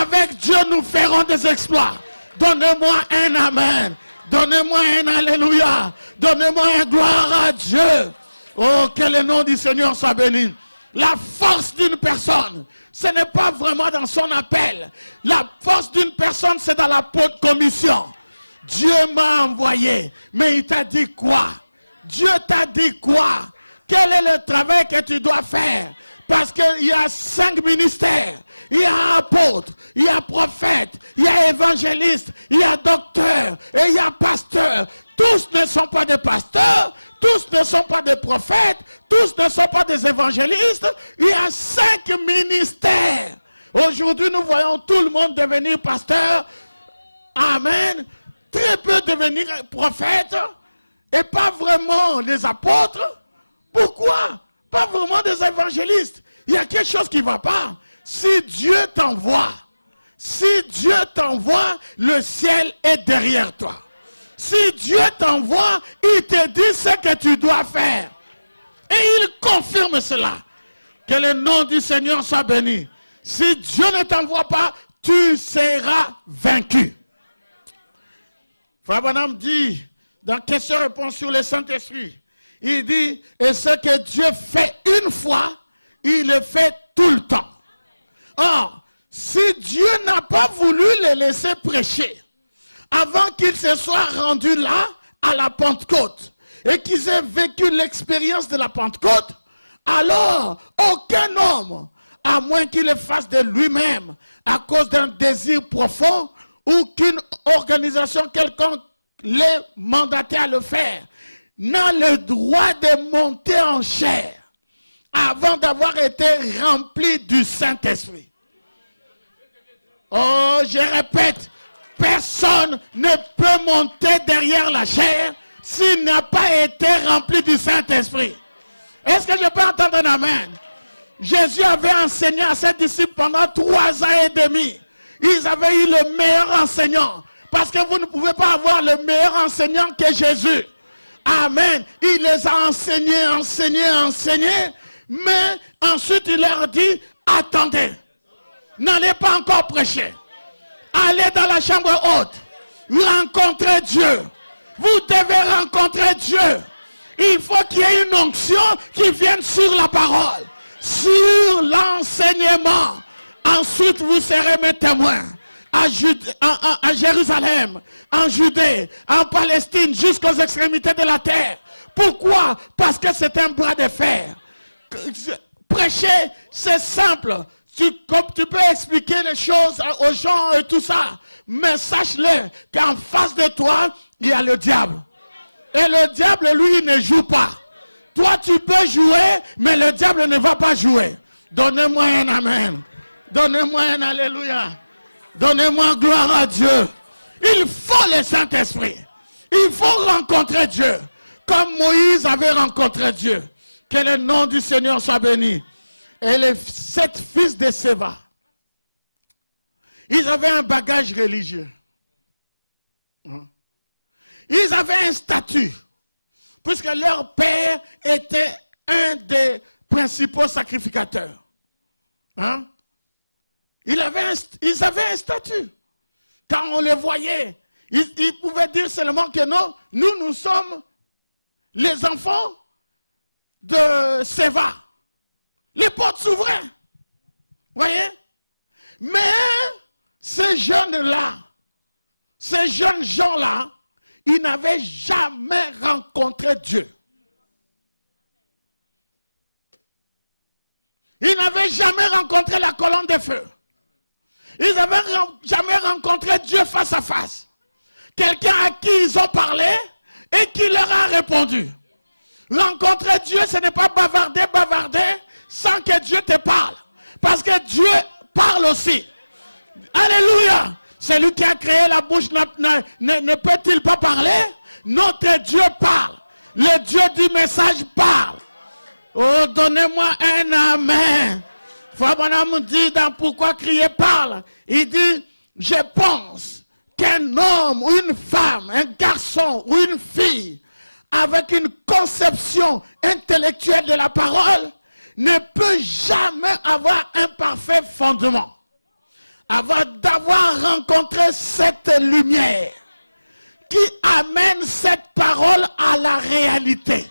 Avec Dieu, nous ferons des exploits. Donnez-moi un amen. Donnez-moi un alléluia. Donnez-moi un gloire à Dieu. Oh, que le nom du Seigneur soit béni. La force d'une personne, ce n'est pas vraiment dans son appel. La force d'une personne, c'est dans la commission. Dieu m'a envoyé. Mais il t'a dit quoi? Dieu t'a dit quoi? Quel est le travail que tu dois faire? Parce qu'il y a 5 ministères. Il y a apôtre, il y a prophète, il y a évangéliste, il y a docteur et il y a pasteur. Tous ne sont pas des pasteurs, tous ne sont pas des prophètes, tous ne sont pas des évangélistes. Il y a 5 ministères. Aujourd'hui, nous voyons tout le monde devenir pasteur. Amen. Très peu devenir prophète et pas vraiment des apôtres. Pourquoi? Pas vraiment des évangélistes. Il y a quelque chose qui ne va pas. Si Dieu t'envoie, le ciel est derrière toi. Si Dieu t'envoie, il te dit ce que tu dois faire. Et il confirme cela. Que le nom du Seigneur soit béni. Si Dieu ne t'envoie pas, tu seras vaincu. Frère Branham dit, dans question-réponse sur le Saint-Esprit, il dit, et ce que Dieu fait une fois, il le fait tout le temps. Or, si Dieu n'a pas voulu les laisser prêcher, avant qu'ils se soient rendus là, à la Pentecôte, et qu'ils aient vécu l'expérience de la Pentecôte, alors aucun homme, à moins qu'il le fasse de lui-même, à cause d'un désir profond, ou qu'une organisation quelconque l'ait mandaté à le faire, n'a le droit de monter en chair avant d'avoir été rempli du Saint-Esprit. Oh, je répète, personne ne peut monter derrière la chair s'il n'a pas été rempli du Saint-Esprit. Est-ce que je peux entendre un amen? Jésus avait enseigné à ses disciples pendant 3 ans et demi. Ils avaient eu le meilleur enseignant. Parce que vous ne pouvez pas avoir le meilleur enseignant que Jésus. Amen. Il les a enseignés. Mais ensuite il leur dit, attendez. N'allez pas encore prêcher. Allez dans la chambre haute. Rencontrez Dieu. Vous devez rencontrer Dieu. Il faut qu'il y ait une onction qui vienne sur la parole. Sur l'enseignement. Ensuite vous serez mes témoins. À Jérusalem, en Judée, en Palestine, jusqu'aux extrémités de la terre. Pourquoi? Parce que c'est un bras de fer. Prêcher, c'est simple. Tu peux expliquer les choses aux gens et tout ça. Mais sache-le qu'en face de toi, il y a le diable. Et le diable, lui, ne joue pas. Toi, tu peux jouer, mais le diable ne va pas jouer. Donnez-moi un amen. Donnez-moi un alléluia. Donnez-moi gloire à Dieu. Il faut le Saint-Esprit. Il faut rencontrer Dieu. Comme Moïse avait rencontré Dieu. Que le nom du Seigneur soit béni. Et les 7 fils de Séva, ils avaient un bagage religieux. Ils avaient un statut. Puisque leur père était un des principaux sacrificateurs. Ils avaient un statut. Quand on les voyait, ils pouvaient dire seulement que non, nous sommes les enfants de Séva. Les portes s'ouvraient. Voyez? Mais ces jeunes-là, ces jeunes gens-là, ils n'avaient jamais rencontré Dieu. Ils n'avaient jamais rencontré la colonne de feu. Ils n'avaient jamais rencontré Dieu face à face. Quelqu'un à qui ils ont parlé et qui leur a répondu. Rencontrer Dieu, ce n'est pas bavarder sans que Dieu te parle. Parce que Dieu parle aussi. Alléluia. Celui qui a créé la bouche ne peut-il pas parler? Notre Dieu parle. Le Dieu du message parle. Oh, donnez-moi un amen. Fabanam dit dans Pourquoi crier parle. Il dit, je pense qu'un homme ou une femme, un garçon ou une fille, avec une conception intellectuelle de la parole, ne peut jamais avoir un parfait fondement. Avant d'avoir rencontré cette lumière qui amène cette parole à la réalité.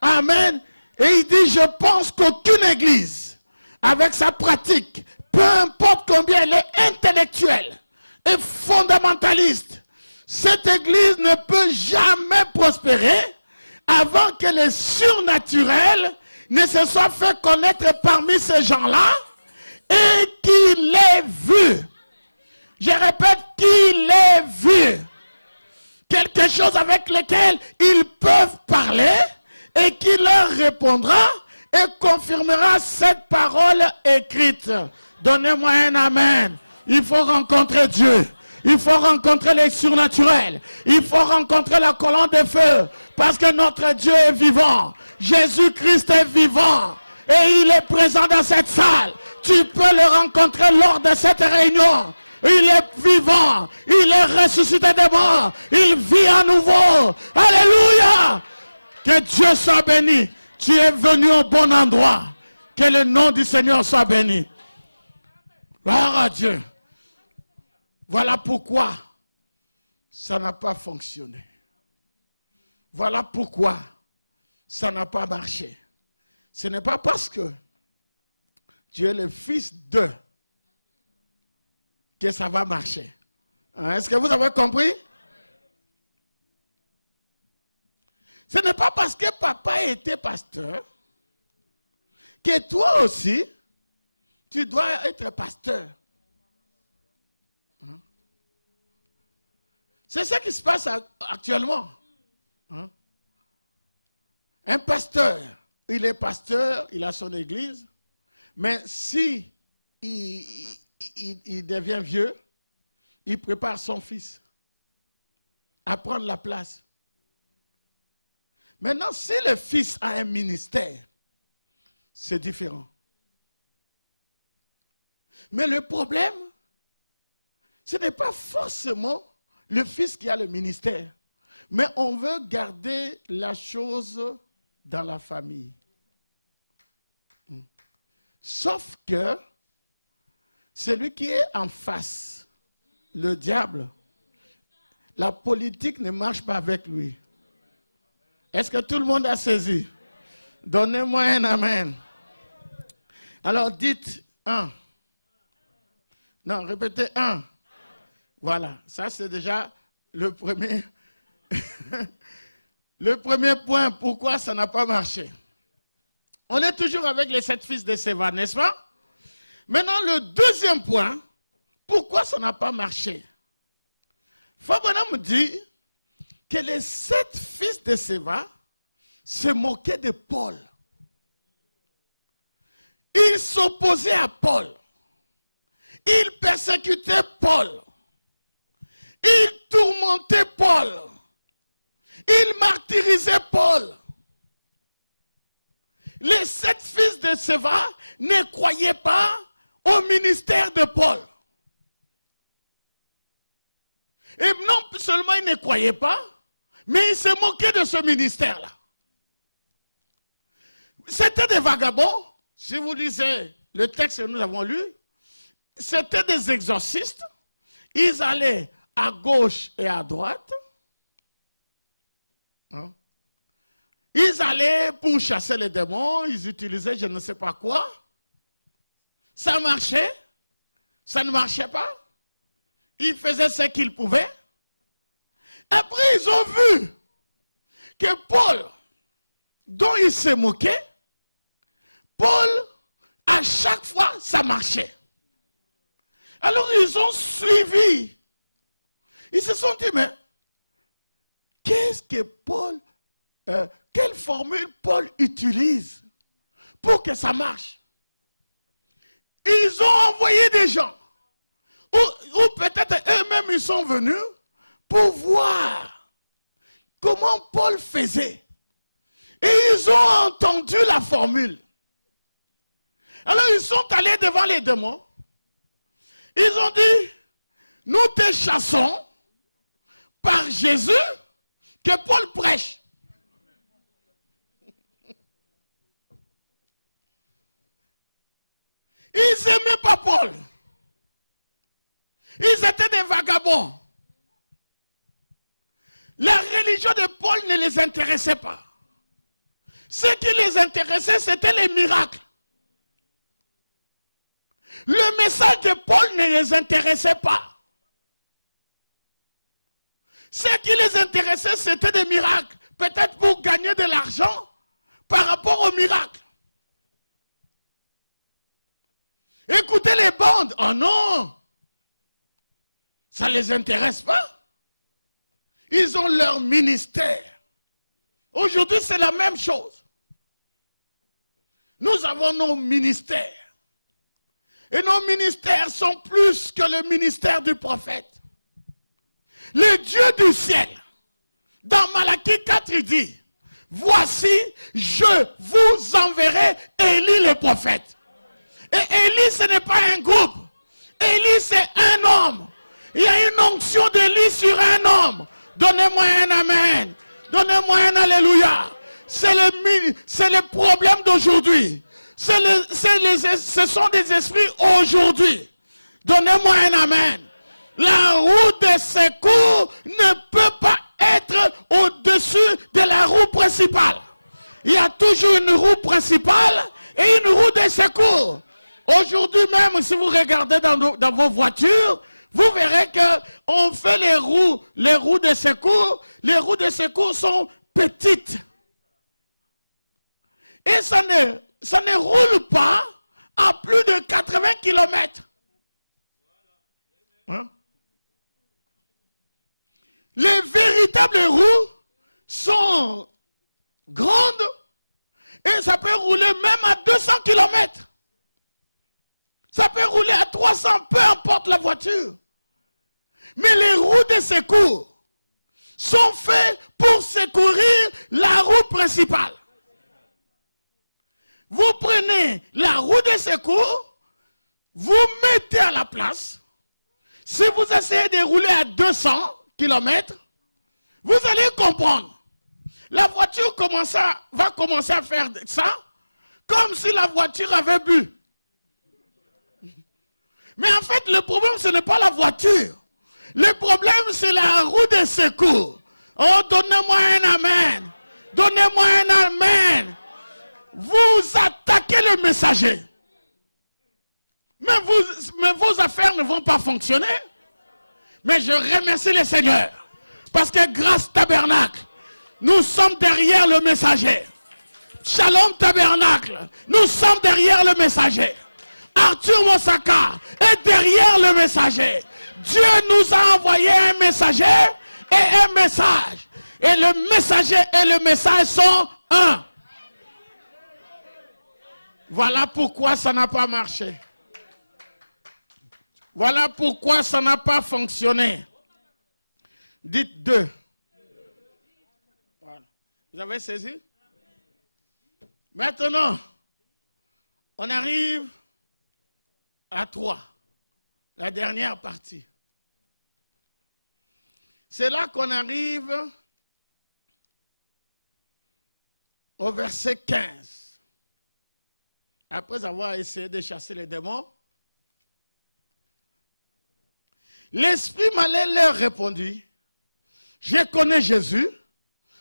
Amen. Et il dit, je pense qu'aucune église, avec sa pratique, peu importe combien elle est intellectuelle et fondamentaliste, cette église ne peut jamais prospérer avant que le surnaturel ne se soit fait connaître parmi ces gens-là et qu'il l'ait vu. Je répète, qu'il l'ait vu. Quelque chose avec lequel ils peuvent parler et qui leur répondra et confirmera cette parole écrite. Donnez-moi un amen. Il faut rencontrer Dieu. Il faut rencontrer les surnaturels. Il faut rencontrer la colonne de feu. Parce que notre Dieu est vivant. Jésus-Christ est vivant. Et il est présent dans cette salle. Tu peux le rencontrer lors de cette réunion. Il est vivant. Il est ressuscité des morts. Il vit à nouveau. Alléluia. Que Dieu soit béni. Tu es venu au bon endroit. Que le nom du Seigneur soit béni. Gloire à Dieu. Voilà pourquoi ça n'a pas fonctionné. Voilà pourquoi ça n'a pas marché. Ce n'est pas parce que tu es le fils d'eux que ça va marcher. Est-ce que vous avez compris? Ce n'est pas parce que papa était pasteur que toi aussi, tu dois être pasteur. C'est ce qui se passe actuellement. Un pasteur, il est pasteur, il a son église, mais si il devient vieux, il prépare son fils à prendre la place. Maintenant, si le fils a un ministère, c'est différent. Mais le problème, ce n'est pas forcément le fils qui a le ministère, mais on veut garder la chose dans la famille. Sauf que celui qui est en face, le diable, la politique ne marche pas avec lui. Est-ce que tout le monde a saisi? Donnez-moi un amen. Alors dites un. Non, répétez un. Voilà, ça c'est déjà le premier. Le premier point, pourquoi ça n'a pas marché. On est toujours avec les 7 fils de Séva, n'est-ce pas? Maintenant, le deuxième point, pourquoi ça n'a pas marché. Fabana me dit que les 7 fils de Séva se moquaient de Paul. Ils s'opposaient à Paul. Ils persécutaient Paul. Ils tourmentaient Paul. Ils martyrisaient Paul. Les 7 fils de Séva ne croyaient pas au ministère de Paul. Et non seulement ils ne croyaient pas, mais ils se moquaient de ce ministère-là. C'était des vagabonds. Si vous lisez le texte que nous avons lu, c'était des exorcistes. Ils allaient à gauche et à droite. Ils allaient pour chasser les démons. Ils utilisaient je ne sais pas quoi. Ça marchait. Ça ne marchait pas. Ils faisaient ce qu'ils pouvaient. Après, ils ont vu que Paul, dont ils se moquaient, Paul, à chaque fois, ça marchait. Alors, ils ont suivi. Ils se sont dit, mais qu'est-ce que Paul, quelle formule Paul utilise pour que ça marche? Ils ont envoyé des gens, ou peut-être eux-mêmes ils sont venus pour voir comment Paul faisait. Et ils ont entendu la formule. Alors ils sont allés devant les démons. Ils ont dit, nous te chassons par Jésus que Paul prêche. Ils n'aimaient pas Paul. Ils étaient des vagabonds. La religion de Paul ne les intéressait pas. Ce qui les intéressait, c'était les miracles. Le message de Paul ne les intéressait pas. Ce qui les intéressait, c'était des miracles. Peut-être pour gagner de l'argent par rapport aux miracles. Écoutez les bandes. Oh non! Ça ne les intéresse pas. Ils ont leur ministère. Aujourd'hui, c'est la même chose. Nous avons nos ministères. Et nos ministères sont plus que le ministère du prophète. Le Dieu du ciel, dans Malachie 4, il dit, voici, je vous enverrai Élie le prophète. Et Élie, ce n'est pas un groupe. Élie, c'est un homme. Il y a une onction d'Élie sur un homme. Donnez-moi un amen. Donnez-moi un alléluia. C'est le problème d'aujourd'hui. Ce sont des esprits aujourd'hui. Donnez-moi un amen. La roue de secours ne peut pas être au-dessus de la roue principale. Il y a toujours une roue principale et une roue de secours. Aujourd'hui même, si vous regardez dans vos voitures, vous verrez qu'on fait les roues de secours. Les roues de secours sont petites. Et ça ne roule pas à plus de 80 km. Hein? Les véritables roues sont grandes et ça peut rouler même à 200 km. Ça peut rouler à 300, peu importe la voiture. Mais les roues de secours sont faites pour secourir la roue principale. Vous prenez la roue de secours, vous mettez à la place. Si vous essayez de rouler à 200 km, vous allez comprendre. La voiture va commencer à faire ça comme si la voiture avait bu. Mais en fait, le problème, ce n'est pas la voiture. Le problème, c'est la roue de secours. Oh, donnez-moi un amen. Donnez-moi un amen. Vous attaquez le messager. Mais vos affaires ne vont pas fonctionner. Mais je remercie le Seigneur. Parce que grâce Tabernacle, nous sommes derrière le messager. Shalom Tabernacle, nous sommes derrière le messager. Arthur Mosaka est derrière le messager. Dieu nous a envoyé un messager et un message. Et le messager et le message sont un. Voilà pourquoi ça n'a pas marché. Voilà pourquoi ça n'a pas fonctionné. Dites 2. Voilà. Vous avez saisi? Maintenant, on arrive à 3. La dernière partie. C'est là qu'on arrive au verset 15. Après avoir essayé de chasser les démons, l'esprit malin leur répondit, je connais Jésus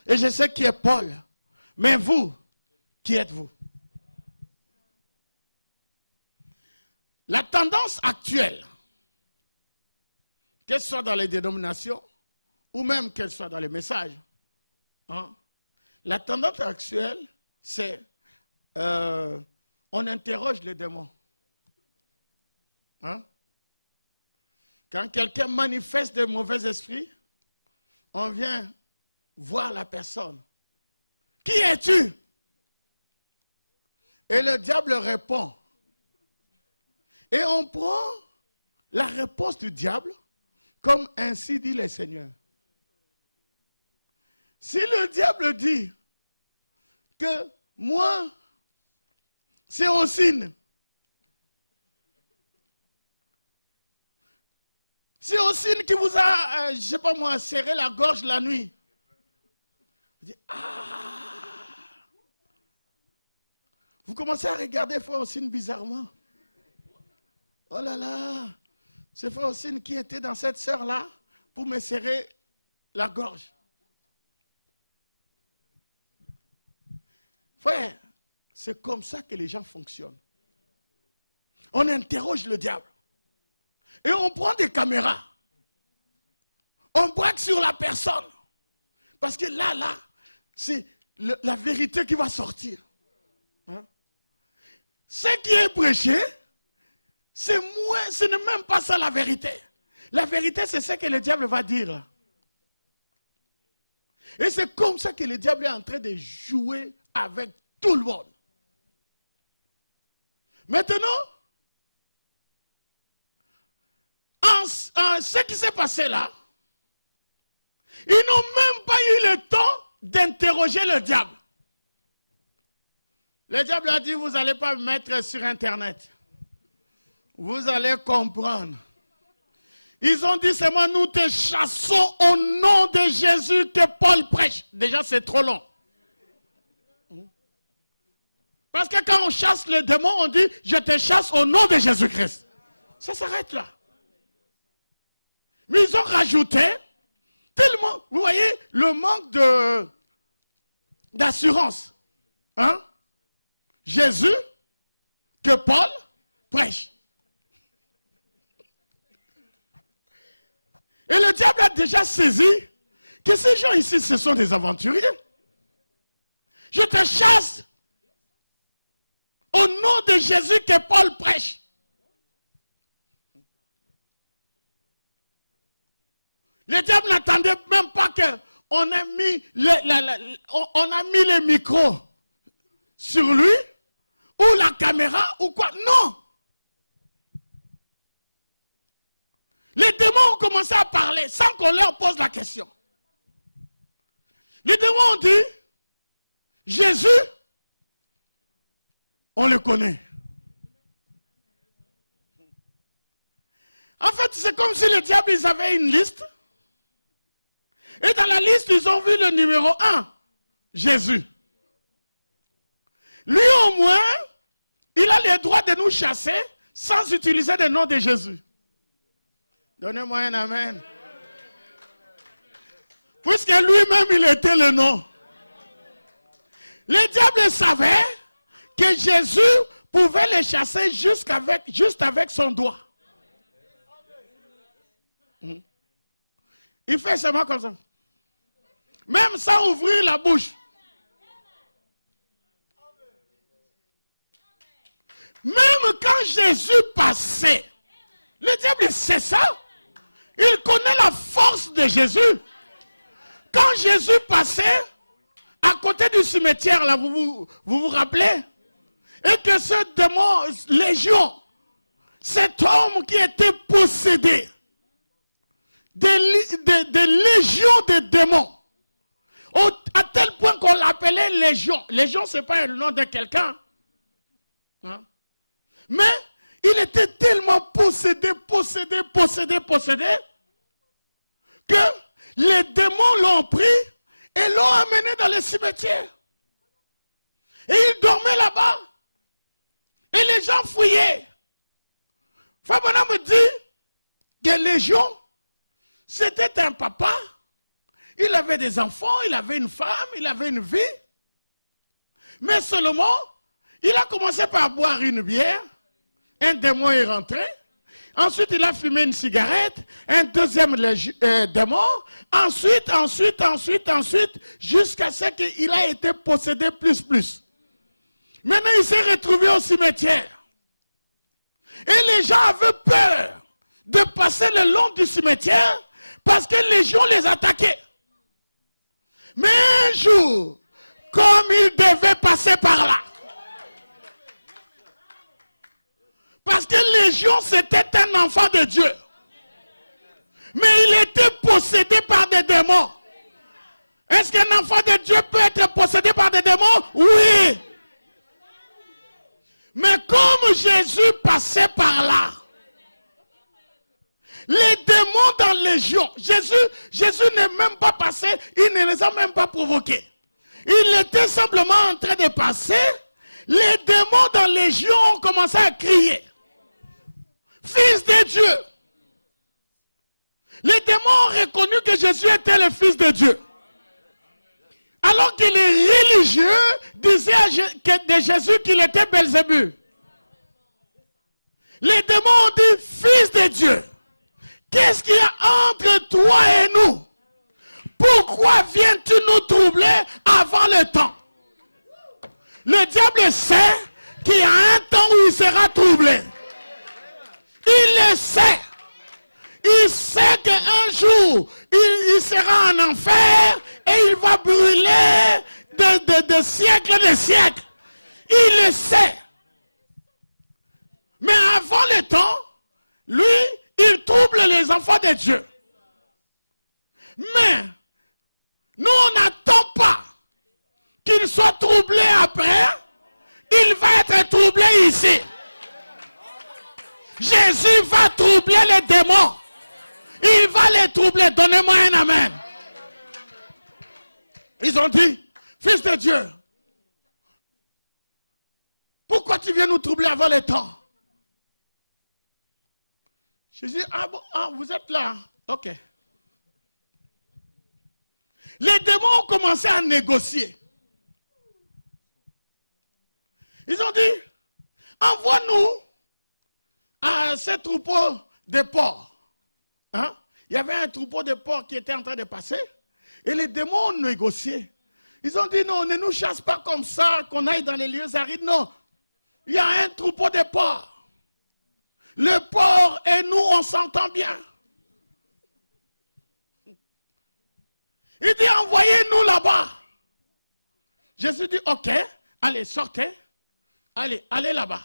et je sais qui est Paul, mais vous, qui êtes-vous? La tendance actuelle, qu'elle soit dans les dénominations ou même qu'elle soit dans les messages, hein, la tendance actuelle, c'est on interroge les démons. Hein? Quand quelqu'un manifeste de mauvais esprits, on vient voir la personne. Qui es-tu? Et le diable répond. Et on prend la réponse du diable comme ainsi dit le Seigneur. Si le diable dit que moi, c'est Osine. C'est Osine qui vous a, je ne sais pas moi, serré la gorge la nuit. Vous dites, vous commencez à regarder Frère Osine bizarrement. Oh là là, c'est Frère Osine qui était dans cette sœur-là pour me serrer la gorge. Frère, c'est comme ça que les gens fonctionnent. On interroge le diable. Et on prend des caméras. On braque sur la personne. Parce que là, c'est la vérité qui va sortir. Hein? Ce qui est prêché, c'est moins, ce n'est même pas ça la vérité. La vérité, c'est ce que le diable va dire. Et c'est comme ça que le diable est en train de jouer avec tout le monde. Maintenant, ce qui s'est passé là, ils n'ont même pas eu le temps d'interroger le diable. Le diable a dit, vous n'allez pas me mettre sur Internet. Vous allez comprendre. Ils ont dit seulement, nous te chassons au nom de Jésus que Paul prêche. Déjà, c'est trop long. Parce que quand on chasse le démon, on dit, je te chasse au nom de Jésus-Christ. Ça s'arrête là. Mais ils ont rajouté, tellement, vous voyez, le manque d'assurance. Hein? Jésus, que Paul prêche. Et le diable a déjà saisi que ces gens ici, ce sont des aventuriers. Je te chasse au nom de Jésus que Paul prêche. Le diable n'attendait même pas qu'on ait mis les micros sur lui, ou la caméra, ou quoi. Non! Les démons ont commencé à parler sans qu'on leur pose la question. Les démons ont dit, Jésus, on le connaît. En fait, c'est comme si les diables, ils avaient une liste. Et dans la liste, ils ont vu le numéro 1, Jésus. Lui, au moins, il a le droit de nous chasser sans utiliser le nom de Jésus. Donnez-moi un amen. Puisque lui-même, il était le nom. Les diables savaient que Jésus pouvait les chasser juste avec son doigt. Il fait seulement comme ça. Même sans ouvrir la bouche. Même quand Jésus passait, le diable sait ça. Il connaît la force de Jésus. quand Jésus passait à côté du cimetière, là, vous vous rappelez? Et que ce démon, légion, cet homme qui était possédé, des légions de démons, à tel point qu'on l'appelait légion. Légion, ce n'est pas le nom de quelqu'un. Hein? Mais il était tellement possédé, que les démons l'ont pris et l'ont amené dans le cimetière. Et il dormait là-bas. Et les gens fouillaient. Fabana me dit que Légion, c'était un papa. Il avait des enfants, il avait une femme, il avait une vie. Mais seulement, il a commencé par boire une bière. Un démon est rentré. Ensuite, il a fumé une cigarette. Un deuxième démon. Ensuite, jusqu'à ce qu'il a été possédé plus. Maintenant, il s'est retrouvé au cimetière. Et les gens avaient peur de passer le long du cimetière parce que les gens les attaquaient. Mais un jour, comme il devait passer par là, parce que Légion, c'était un enfant de Dieu. Mais il était possédé par des démons. Est-ce qu'un enfant de Dieu peut être possédé par des démons? Oui. Mais comme Jésus passait par là, les démons dans Légion, Jésus n'est même pas passé, il ne les a même pas provoqués. Il était simplement en train de passer. Les démons dans Légion ont commencé à crier. Fils de Dieu. Les démons ont reconnu que Jésus était le Fils de Dieu. Alors que les religieux disaient de Jésus qu'il était Belzébuth. Les démons ont dit, Fils de Dieu, qu'est-ce qu'il y a entre toi et nous? Pourquoi viens-tu nous troubler avant le temps? Le diable sait qu'il y a un temps où il sera troublé. Il le sait. Il sait qu'un jour, il sera en enfer et il va brûler de siècles et de siècles. Il le sait. Mais avant le temps, lui, il trouble les enfants de Dieu. Mais nous, on n'attend pas qu'il soit troublé après. Il va être troublé ici. Jésus va troubler les démons. Il va les troubler. Donnez-moi un amen. Ils ont dit, Fils de Dieu, pourquoi tu viens nous troubler avant le temps? Jésus, vous êtes là. Ok. Les démons ont commencé à négocier. Ils ont dit, envoie-nous à ce troupeau de porcs. Hein? Il y avait un troupeau de porcs qui était en train de passer. Et les démons ont négocié. Ils ont dit, non, ne nous chasse pas comme ça, qu'on aille dans les lieux arides. Non, il y a un troupeau de porcs. Le porc et nous, on s'entend bien. Il dit, envoyez-nous là-bas. Jésus dit, ok, allez, sortez. Allez là-bas.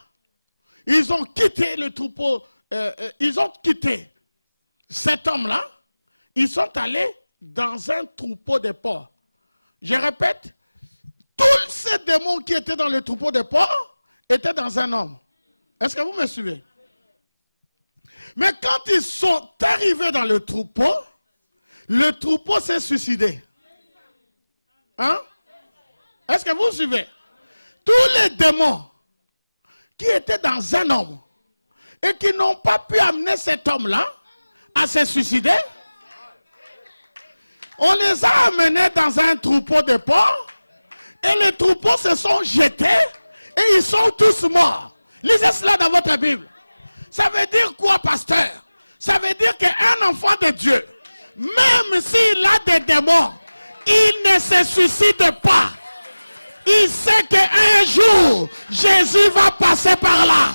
Ils ont quitté le troupeau. Ils ont quitté cet homme-là. Ils sont allés dans un troupeau de porcs. Je répète, tous ces démons qui étaient dans le troupeau de porcs étaient dans un homme. Est-ce que vous me suivez? Mais quand ils sont arrivés dans le troupeau s'est suicidé. Hein? Est-ce que vous suivez? Tous les démons qui étaient dans un homme et qui n'ont pas pu amener cet homme-là à se suicider, on les a amenés dans un troupeau de porcs et les troupeaux se sont jetés et ils sont tous morts. Lisez cela dans votre Bible. Ça veut dire quoi, pasteur? Ça veut dire qu'un enfant de Dieu, même s'il a des démons, il ne se suicide pas. Il sait qu'un jour, Jésus va passer par là.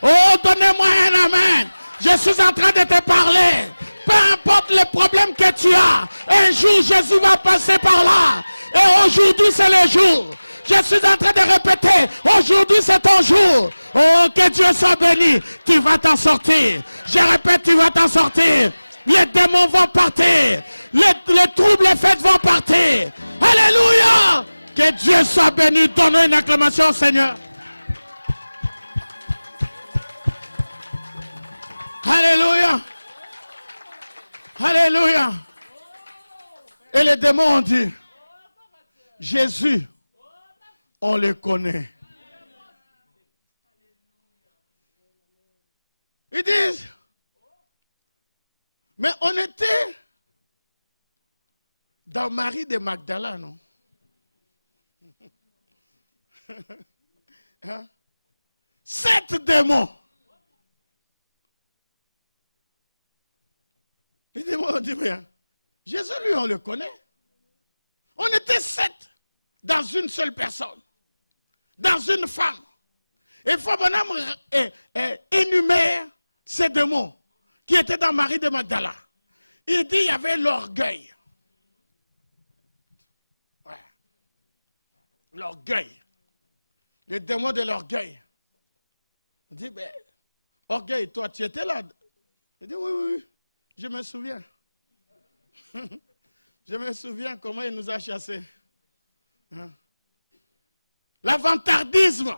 Oh, donnez-moi un amen. Je suis en train de te parler. Peu importe les problèmes que tu as, un jour Jésus va passer par là. Et aujourd'hui c'est le jour. Je suis en train de répéter, aujourd'hui c'est ton jour. Oh, que Dieu soit béni. Tu vas t'en sortir. Je répète, tu vas t'en sortir. Les démons vont partir. Les troubles, les fêtes vont partir. Alléluia. Que Dieu soit béni. Donnons une acclamation au Seigneur. Alléluia. Alléluia. Et les démons ont dit, Jésus, on le connaît. Ils disent, mais on était dans Marie de Magdala, non? Hein? 7 démons. Les démons ont dit, mais Jésus, lui, on le connaît. On était 7 dans une seule personne, dans une femme. Et Frère Branham énumère ces démons qui étaient dans Marie de Magdala. Il dit il y avait l'orgueil. Ouais. L'orgueil. Le démon de l'orgueil. Il dit, ben, orgueil, toi, tu étais là. Il dit, oui, oui, oui, je me souviens. Je me souviens comment il nous a chassés. Hein? L'avantardisme.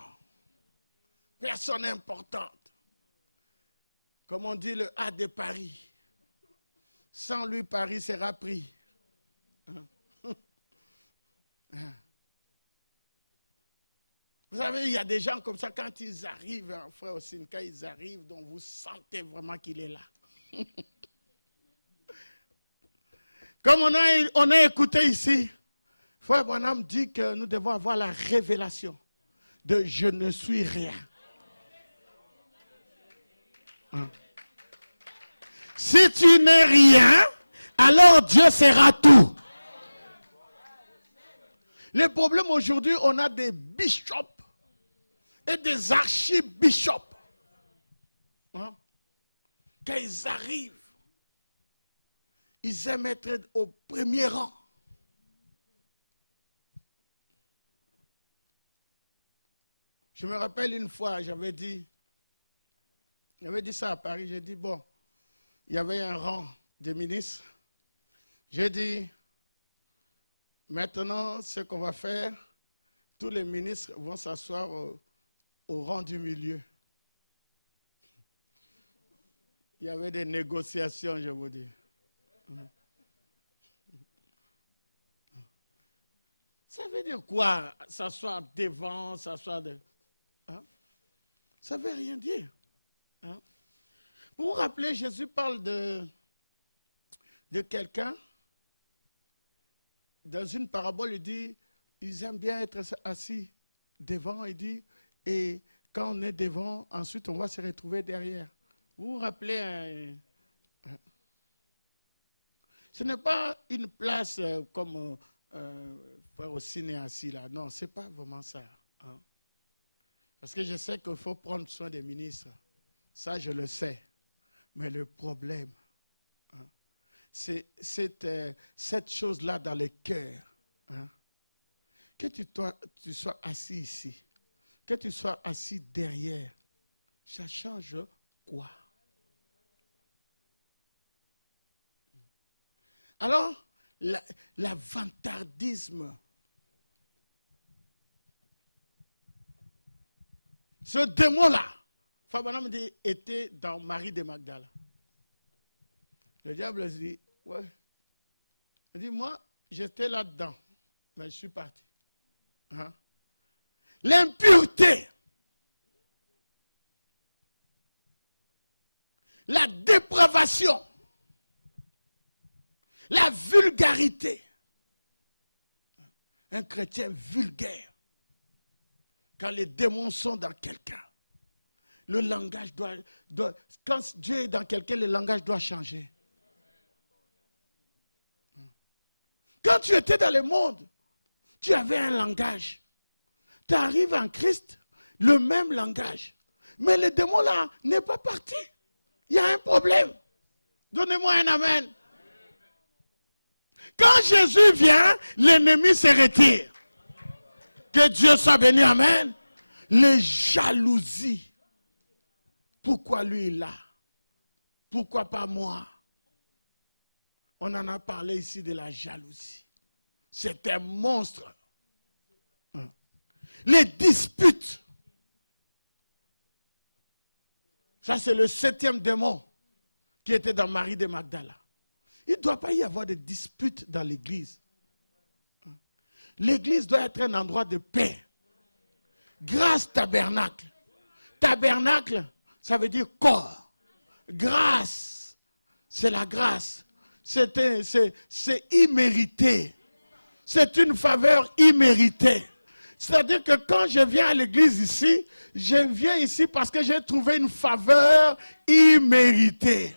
Personne importante. Comme on dit le A de Paris. Sans lui, Paris sera pris. Vous savez, il y a des gens comme ça, quand ils arrivent, hein, frère aussi, quand ils arrivent, donc vous sentez vraiment qu'il est là. Comme on a écouté ici, frère Branham dit que nous devons avoir la révélation de je ne suis rien. Hein? Si tu n'es rien, alors Dieu sera tout. Le problème aujourd'hui, on a des bishops et des archibishops. Hein? Quand ils arrivent, ils aiment être au premier rang. Je me rappelle une fois, j'avais dit ça à Paris, j'ai dit, bon, il y avait un rang de ministres. J'ai dit, maintenant, ce qu'on va faire, tous les ministres vont s'asseoir au rang du milieu. Il y avait des négociations, je vous dis. Ça veut dire quoi, s'asseoir devant, s'asseoir de... Hein? Ça ne veut rien dire. Hein? Vous vous rappelez, Jésus parle de quelqu'un. Dans une parabole, il dit, ils aiment bien être assis devant, il dit, et quand on est devant, ensuite on va se retrouver derrière. Vous vous rappelez, ce n'est pas une place comme frère au ciné assis là, non, ce n'est pas vraiment ça. Hein? Parce que je sais qu'il faut prendre soin des ministres, ça je le sais, mais le problème, hein, c'est cette chose-là dans le cœur. Hein? Que tu sois assis ici, que tu sois assis derrière, ça change quoi? Alors, l'avantardisme, ce démon-là, Fabanam dit, était dans Marie de Magdala. Le diable dit, ouais. Il dit, moi, j'étais là-dedans, mais je suis parti. Hein? L'impureté, la dépravation, la vulgarité. Un chrétien vulgaire, quand les démons sont dans quelqu'un, le langage doit quand Dieu est dans quelqu'un, le langage doit changer. Quand tu étais dans le monde, tu avais un langage. Tu arrives en Christ, le même langage. Mais le démon là n'est pas parti. Il y a un problème. Donnez-moi un amen. Quand Jésus vient, l'ennemi se retire. Que Dieu soit béni, amen. Les jalousies. Pourquoi lui est là? Pourquoi pas moi? On en a parlé ici de la jalousie. C'est un monstre. Les disputes. Ça, c'est le 7e démon qui était dans Marie de Magdala. Il ne doit pas y avoir de disputes dans l'église. L'église doit être un endroit de paix. Grâce tabernacle. Tabernacle, ça veut dire corps. Grâce, c'est la grâce. C'est immérité. C'est une faveur imméritée. C'est-à-dire que quand je viens à l'église ici, je viens ici parce que j'ai trouvé une faveur imméritée.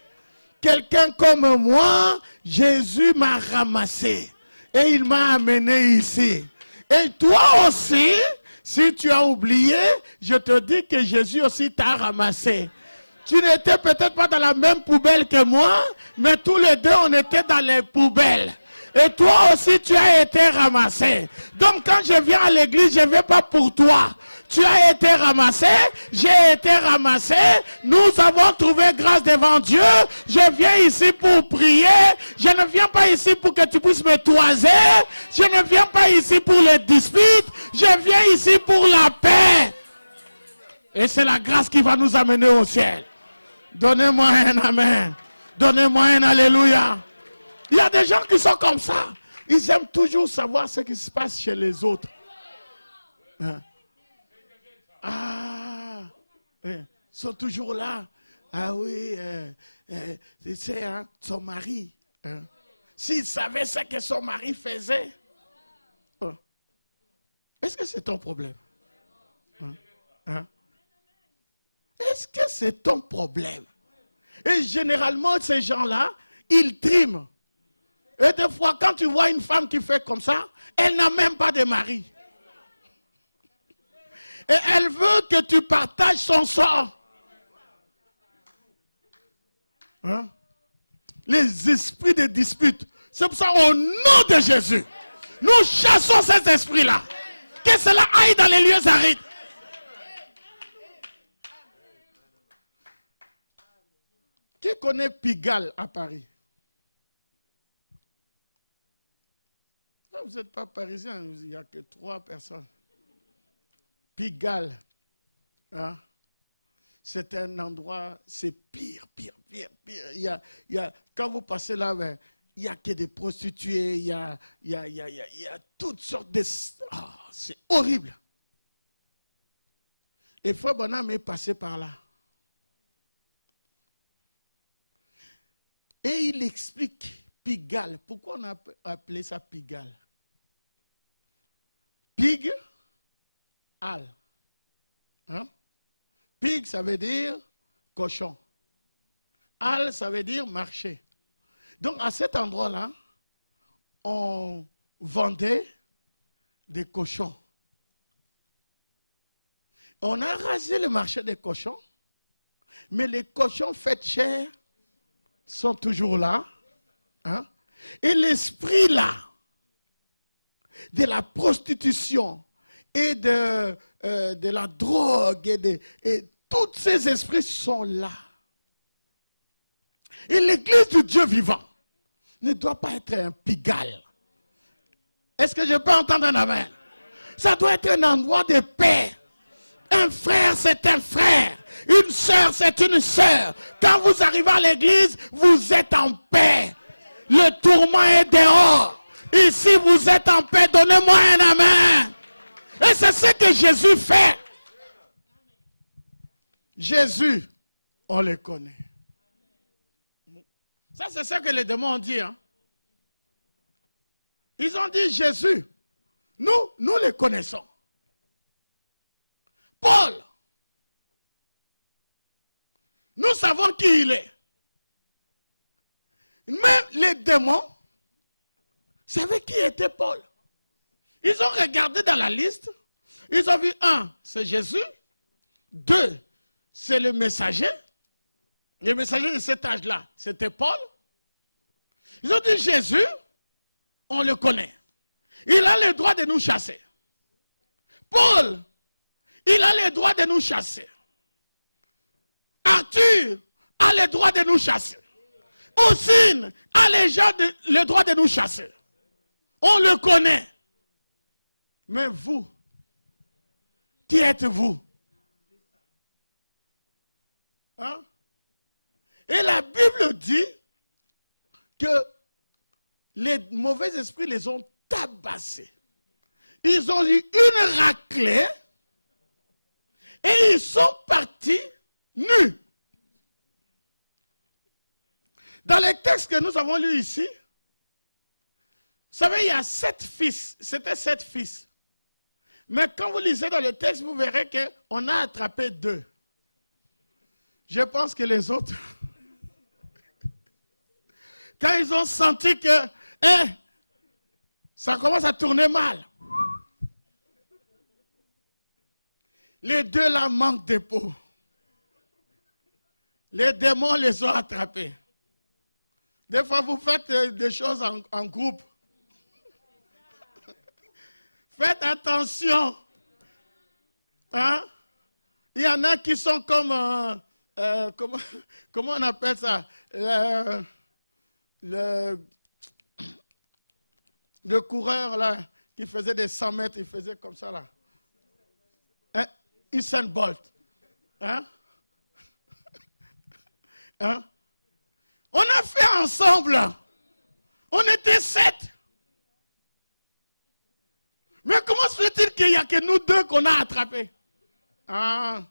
Quelqu'un comme moi, Jésus m'a ramassé et il m'a amené ici. Et toi aussi, si tu as oublié, je te dis que Jésus aussi t'a ramassé. Tu n'étais peut-être pas dans la même poubelle que moi, mais tous les deux, on était dans les poubelles. Et toi aussi, tu as été ramassé. Donc, quand je viens à l'église, je ne viens pas pour toi. Tu as été ramassé, j'ai été ramassé. Nous avons trouvé grâce devant Dieu. Je viens ici pour prier. Je ne viens pas ici pour que tu puisses me toiser. Je ne viens pas ici pour les disputes. Je viens ici pour la paix. Et c'est la grâce qui va nous amener au ciel. Donnez-moi un amen. Donnez-moi un alléluia. Il y a des gens qui sont comme ça. Ils aiment toujours savoir ce qui se passe chez les autres. Hein? Ah, ils sont toujours là. Ah oui, tu sais, hein, son mari. Hein? S'il savait ce que son mari faisait. Est-ce que c'est ton problème? Hein? Hein? Est-ce que c'est ton problème? Et généralement, ces gens-là, ils triment. Et des fois, quand tu vois une femme qui fait comme ça, elle n'a même pas de mari. Et elle veut que tu partages son sort. Hein? Les esprits de dispute. C'est pour ça, au nom de Jésus, nous chassons ces esprits-là. Que cela aille dans les lieux arides. Qui connaît Pigalle à Paris? Vous n'êtes pas parisien, il n'y a que 3 personnes. Pigalle, hein? C'est un endroit, c'est pire. Quand vous passez là, il n'y a que des prostituées, il y a toutes sortes de... Oh, c'est horrible. Et Frère Bonham est passé par là. Et il explique Pigalle. Pourquoi on a appelé ça Pigalle? Pig, al. Hein? Pig, ça veut dire cochon. Al, ça veut dire marché. Donc, à cet endroit-là, on vendait des cochons. On a rasé le marché des cochons, mais les cochons faits chair sont toujours là. Hein? Et l'esprit là, de la prostitution et de la drogue et tous ces esprits sont là. Et l'église du Dieu vivant ne doit pas être un Pigalle. Est-ce que je peux entendre un amen? Ça doit être un endroit de paix. Un frère, c'est un frère. Une sœur, c'est une sœur. Quand vous arrivez à l'église, vous êtes en paix. Le tourment est dehors. Ici, vous êtes en paix. Donnez-moi un amen. Et c'est ce que Jésus fait. Jésus, on le connaît. Ça, c'est ce que les démons ont dit. Hein? Ils ont dit Jésus. Nous le connaissons. Paul. Nous savons qui il est. Mais les démons savaient qui était Paul. Ils ont regardé dans la liste. Ils ont vu 1, c'est Jésus. 2, c'est le messager. Les messagers de cet âge-là, c'était Paul. Ils ont dit, Jésus, on le connaît. Il a le droit de nous chasser. Paul, il a le droit de nous chasser. Arthur a le droit de nous chasser. Ossine a le droit de nous chasser. On le connaît. Mais vous, qui êtes-vous? Hein? Et la Bible dit que les mauvais esprits les ont tabassés. Ils ont eu une raclée et ils sont partis nus. Dans les textes que nous avons lus ici, vous savez, il y a 7 fils. C'était 7 fils. Mais quand vous lisez dans le texte, vous verrez qu'on a attrapé 2. Je pense que les autres, quand ils ont senti que ça commence à tourner mal, les 2 là manquent de peau. Les démons les ont attrapés. Des fois, vous faites des choses en groupe. Faites attention. Hein? Il y en a qui sont comme... comment on appelle ça? Le coureur là, qui faisait des 100 mètres, il faisait comme ça là. Hein? Usain Bolt. Hein? Hein? On a fait ensemble. On était 7. Mais comment se fait-il qu'il n'y a que nous 2 qu'on a attrapés? Ah.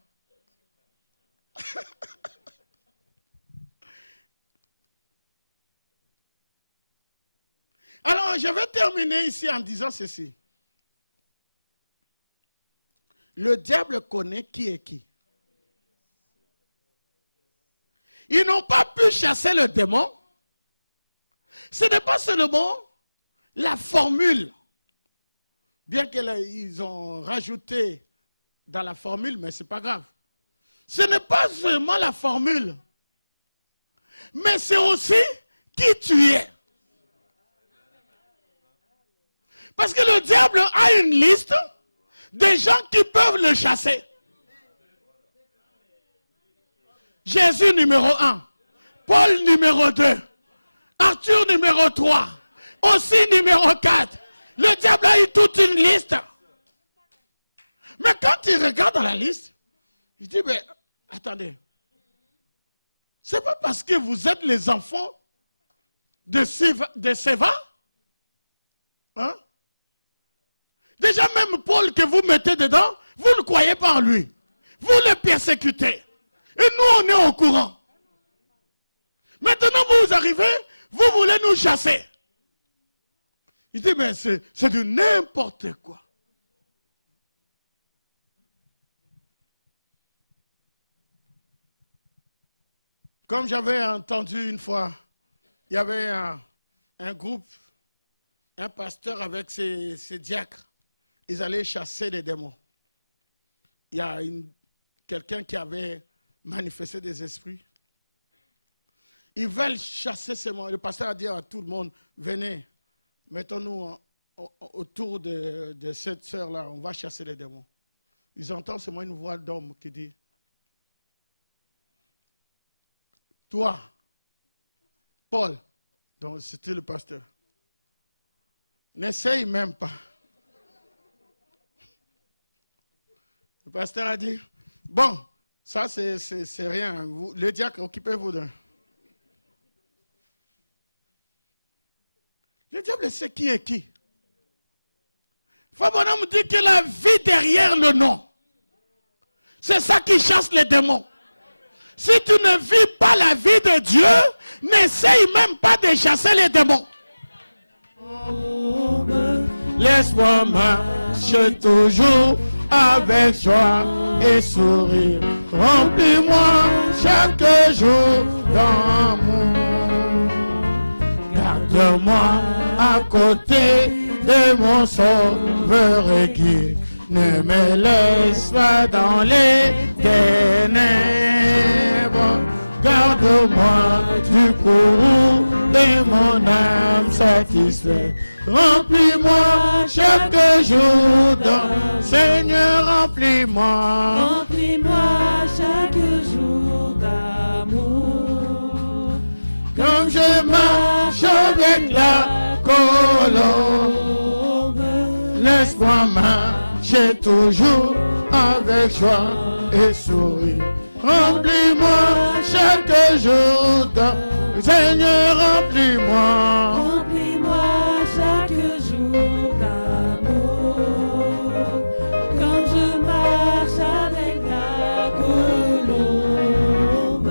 Alors, je vais terminer ici en disant ceci. Le diable connaît qui est qui. Ils n'ont pas pu chasser le démon. Ce n'est pas seulement la formule. Bien qu'ils ont rajouté dans la formule, mais ce n'est pas grave. Ce n'est pas seulement la formule. Mais c'est aussi qui tu es. Parce que le diable a une liste de gens qui peuvent le chasser. Jésus numéro 1, Paul numéro 2, Arthur numéro 3, aussi numéro 4. Le diable a eu toute une liste. Mais quand il regarde dans la liste, il dit, mais attendez, c'est pas parce que vous êtes les enfants de Séva, hein? Déjà même Paul que vous mettez dedans, vous ne croyez pas en lui. Vous le persécutez. Et nous, on est au courant. Maintenant, vous arrivez, vous voulez nous chasser. Il dit, mais c'est du n'importe quoi. Comme j'avais entendu une fois, il y avait un groupe, un pasteur avec ses diacres. Ils allaient chasser les démons. Il y a quelqu'un qui avait manifesté des esprits. Ils veulent chasser ces démons. Le pasteur a dit à tout le monde, venez, mettons-nous autour de cette sœur-là, on va chasser les démons. Ils entendent seulement une voix d'homme qui dit, toi, Paul, donc c'était le pasteur, n'essaye même pas. Le pasteur a dit, bon, ça c'est rien, vous, les diacres, occupez-vous d'un. Le diable sait qui est qui. Fabonhomme dit que la vie derrière le nom, c'est ça qui chasse les démons. Si tu ne vis pas la vie de Dieu, n'essaye même pas de chasser les démons. Laisse-moi marcher toujours avec joie et sourire. Remplis-moi chaque jour d'amour. Garde-moi à côté de mon sauveur et guide. Ne me laisse pas dans les ténèbres. Garde-moi du courroux de mon âme satisfaite. Remplis-moi chaque jour, Seigneur, remplis-moi. Remplis-moi chaque jour d'amour. Comme je marche avec la colombe, laisse-moi marcher toujours avec joie et sourire. Remplis-moi chaque jour, Seigneur, remplis-moi. Remplis-moi chaque jour d'amour. Quand je marche avec la colombe,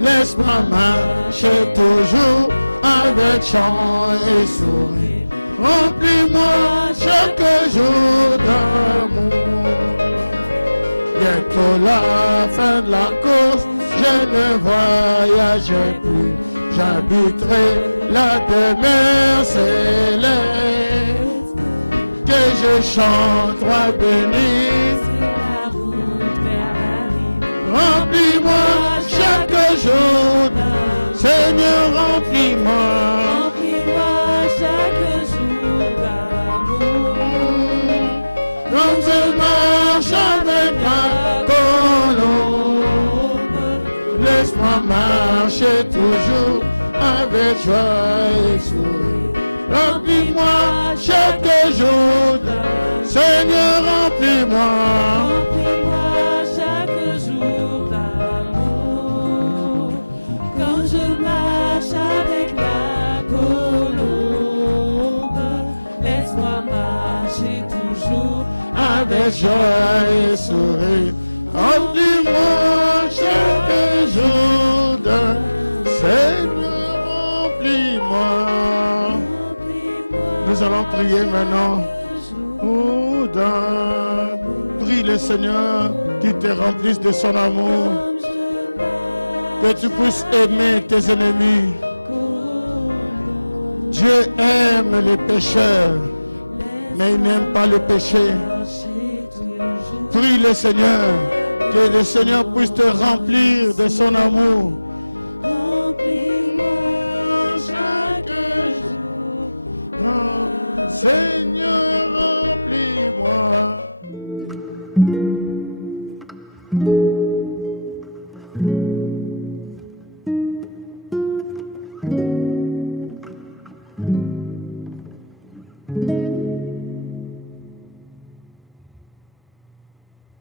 Laisse-moi marcher toujours avec chant et sourire. Remplis-moi chaque jour d'amour. Bientôt la fin de la course, je ne voyagerai plus. J'habiterai la demeure céleste. Que je chante, roi béni. sur la route vers la vie. Remplis-moi chaque jour, Seigneur, remplis-moi. Remplis-moi chaque jour d'amour. Quand je marche avec la colombe, laisse-moi marcher toujours avec joie et sourire. Remplis-moi chaque jour, Seigneur, remplis-moi. Remplis-moi chaque jour d'amour. Quand je marche avec la colombe, laisse-moi marcher toujours Avec joie et sourire, remplis-moi chaque jour d'un Seigneur, remplis-moi. Nous allons prier maintenant. Prie le Seigneur qui te remplisse de son amour, que tu puisses aimer tes ennemis. Dieu aime les pécheurs, mais il n'aime pas le péché. Prie le Seigneur, que le Seigneur puisse te remplir de son amour. Remplis-moi chaque jour. Seigneur, remplis-moi.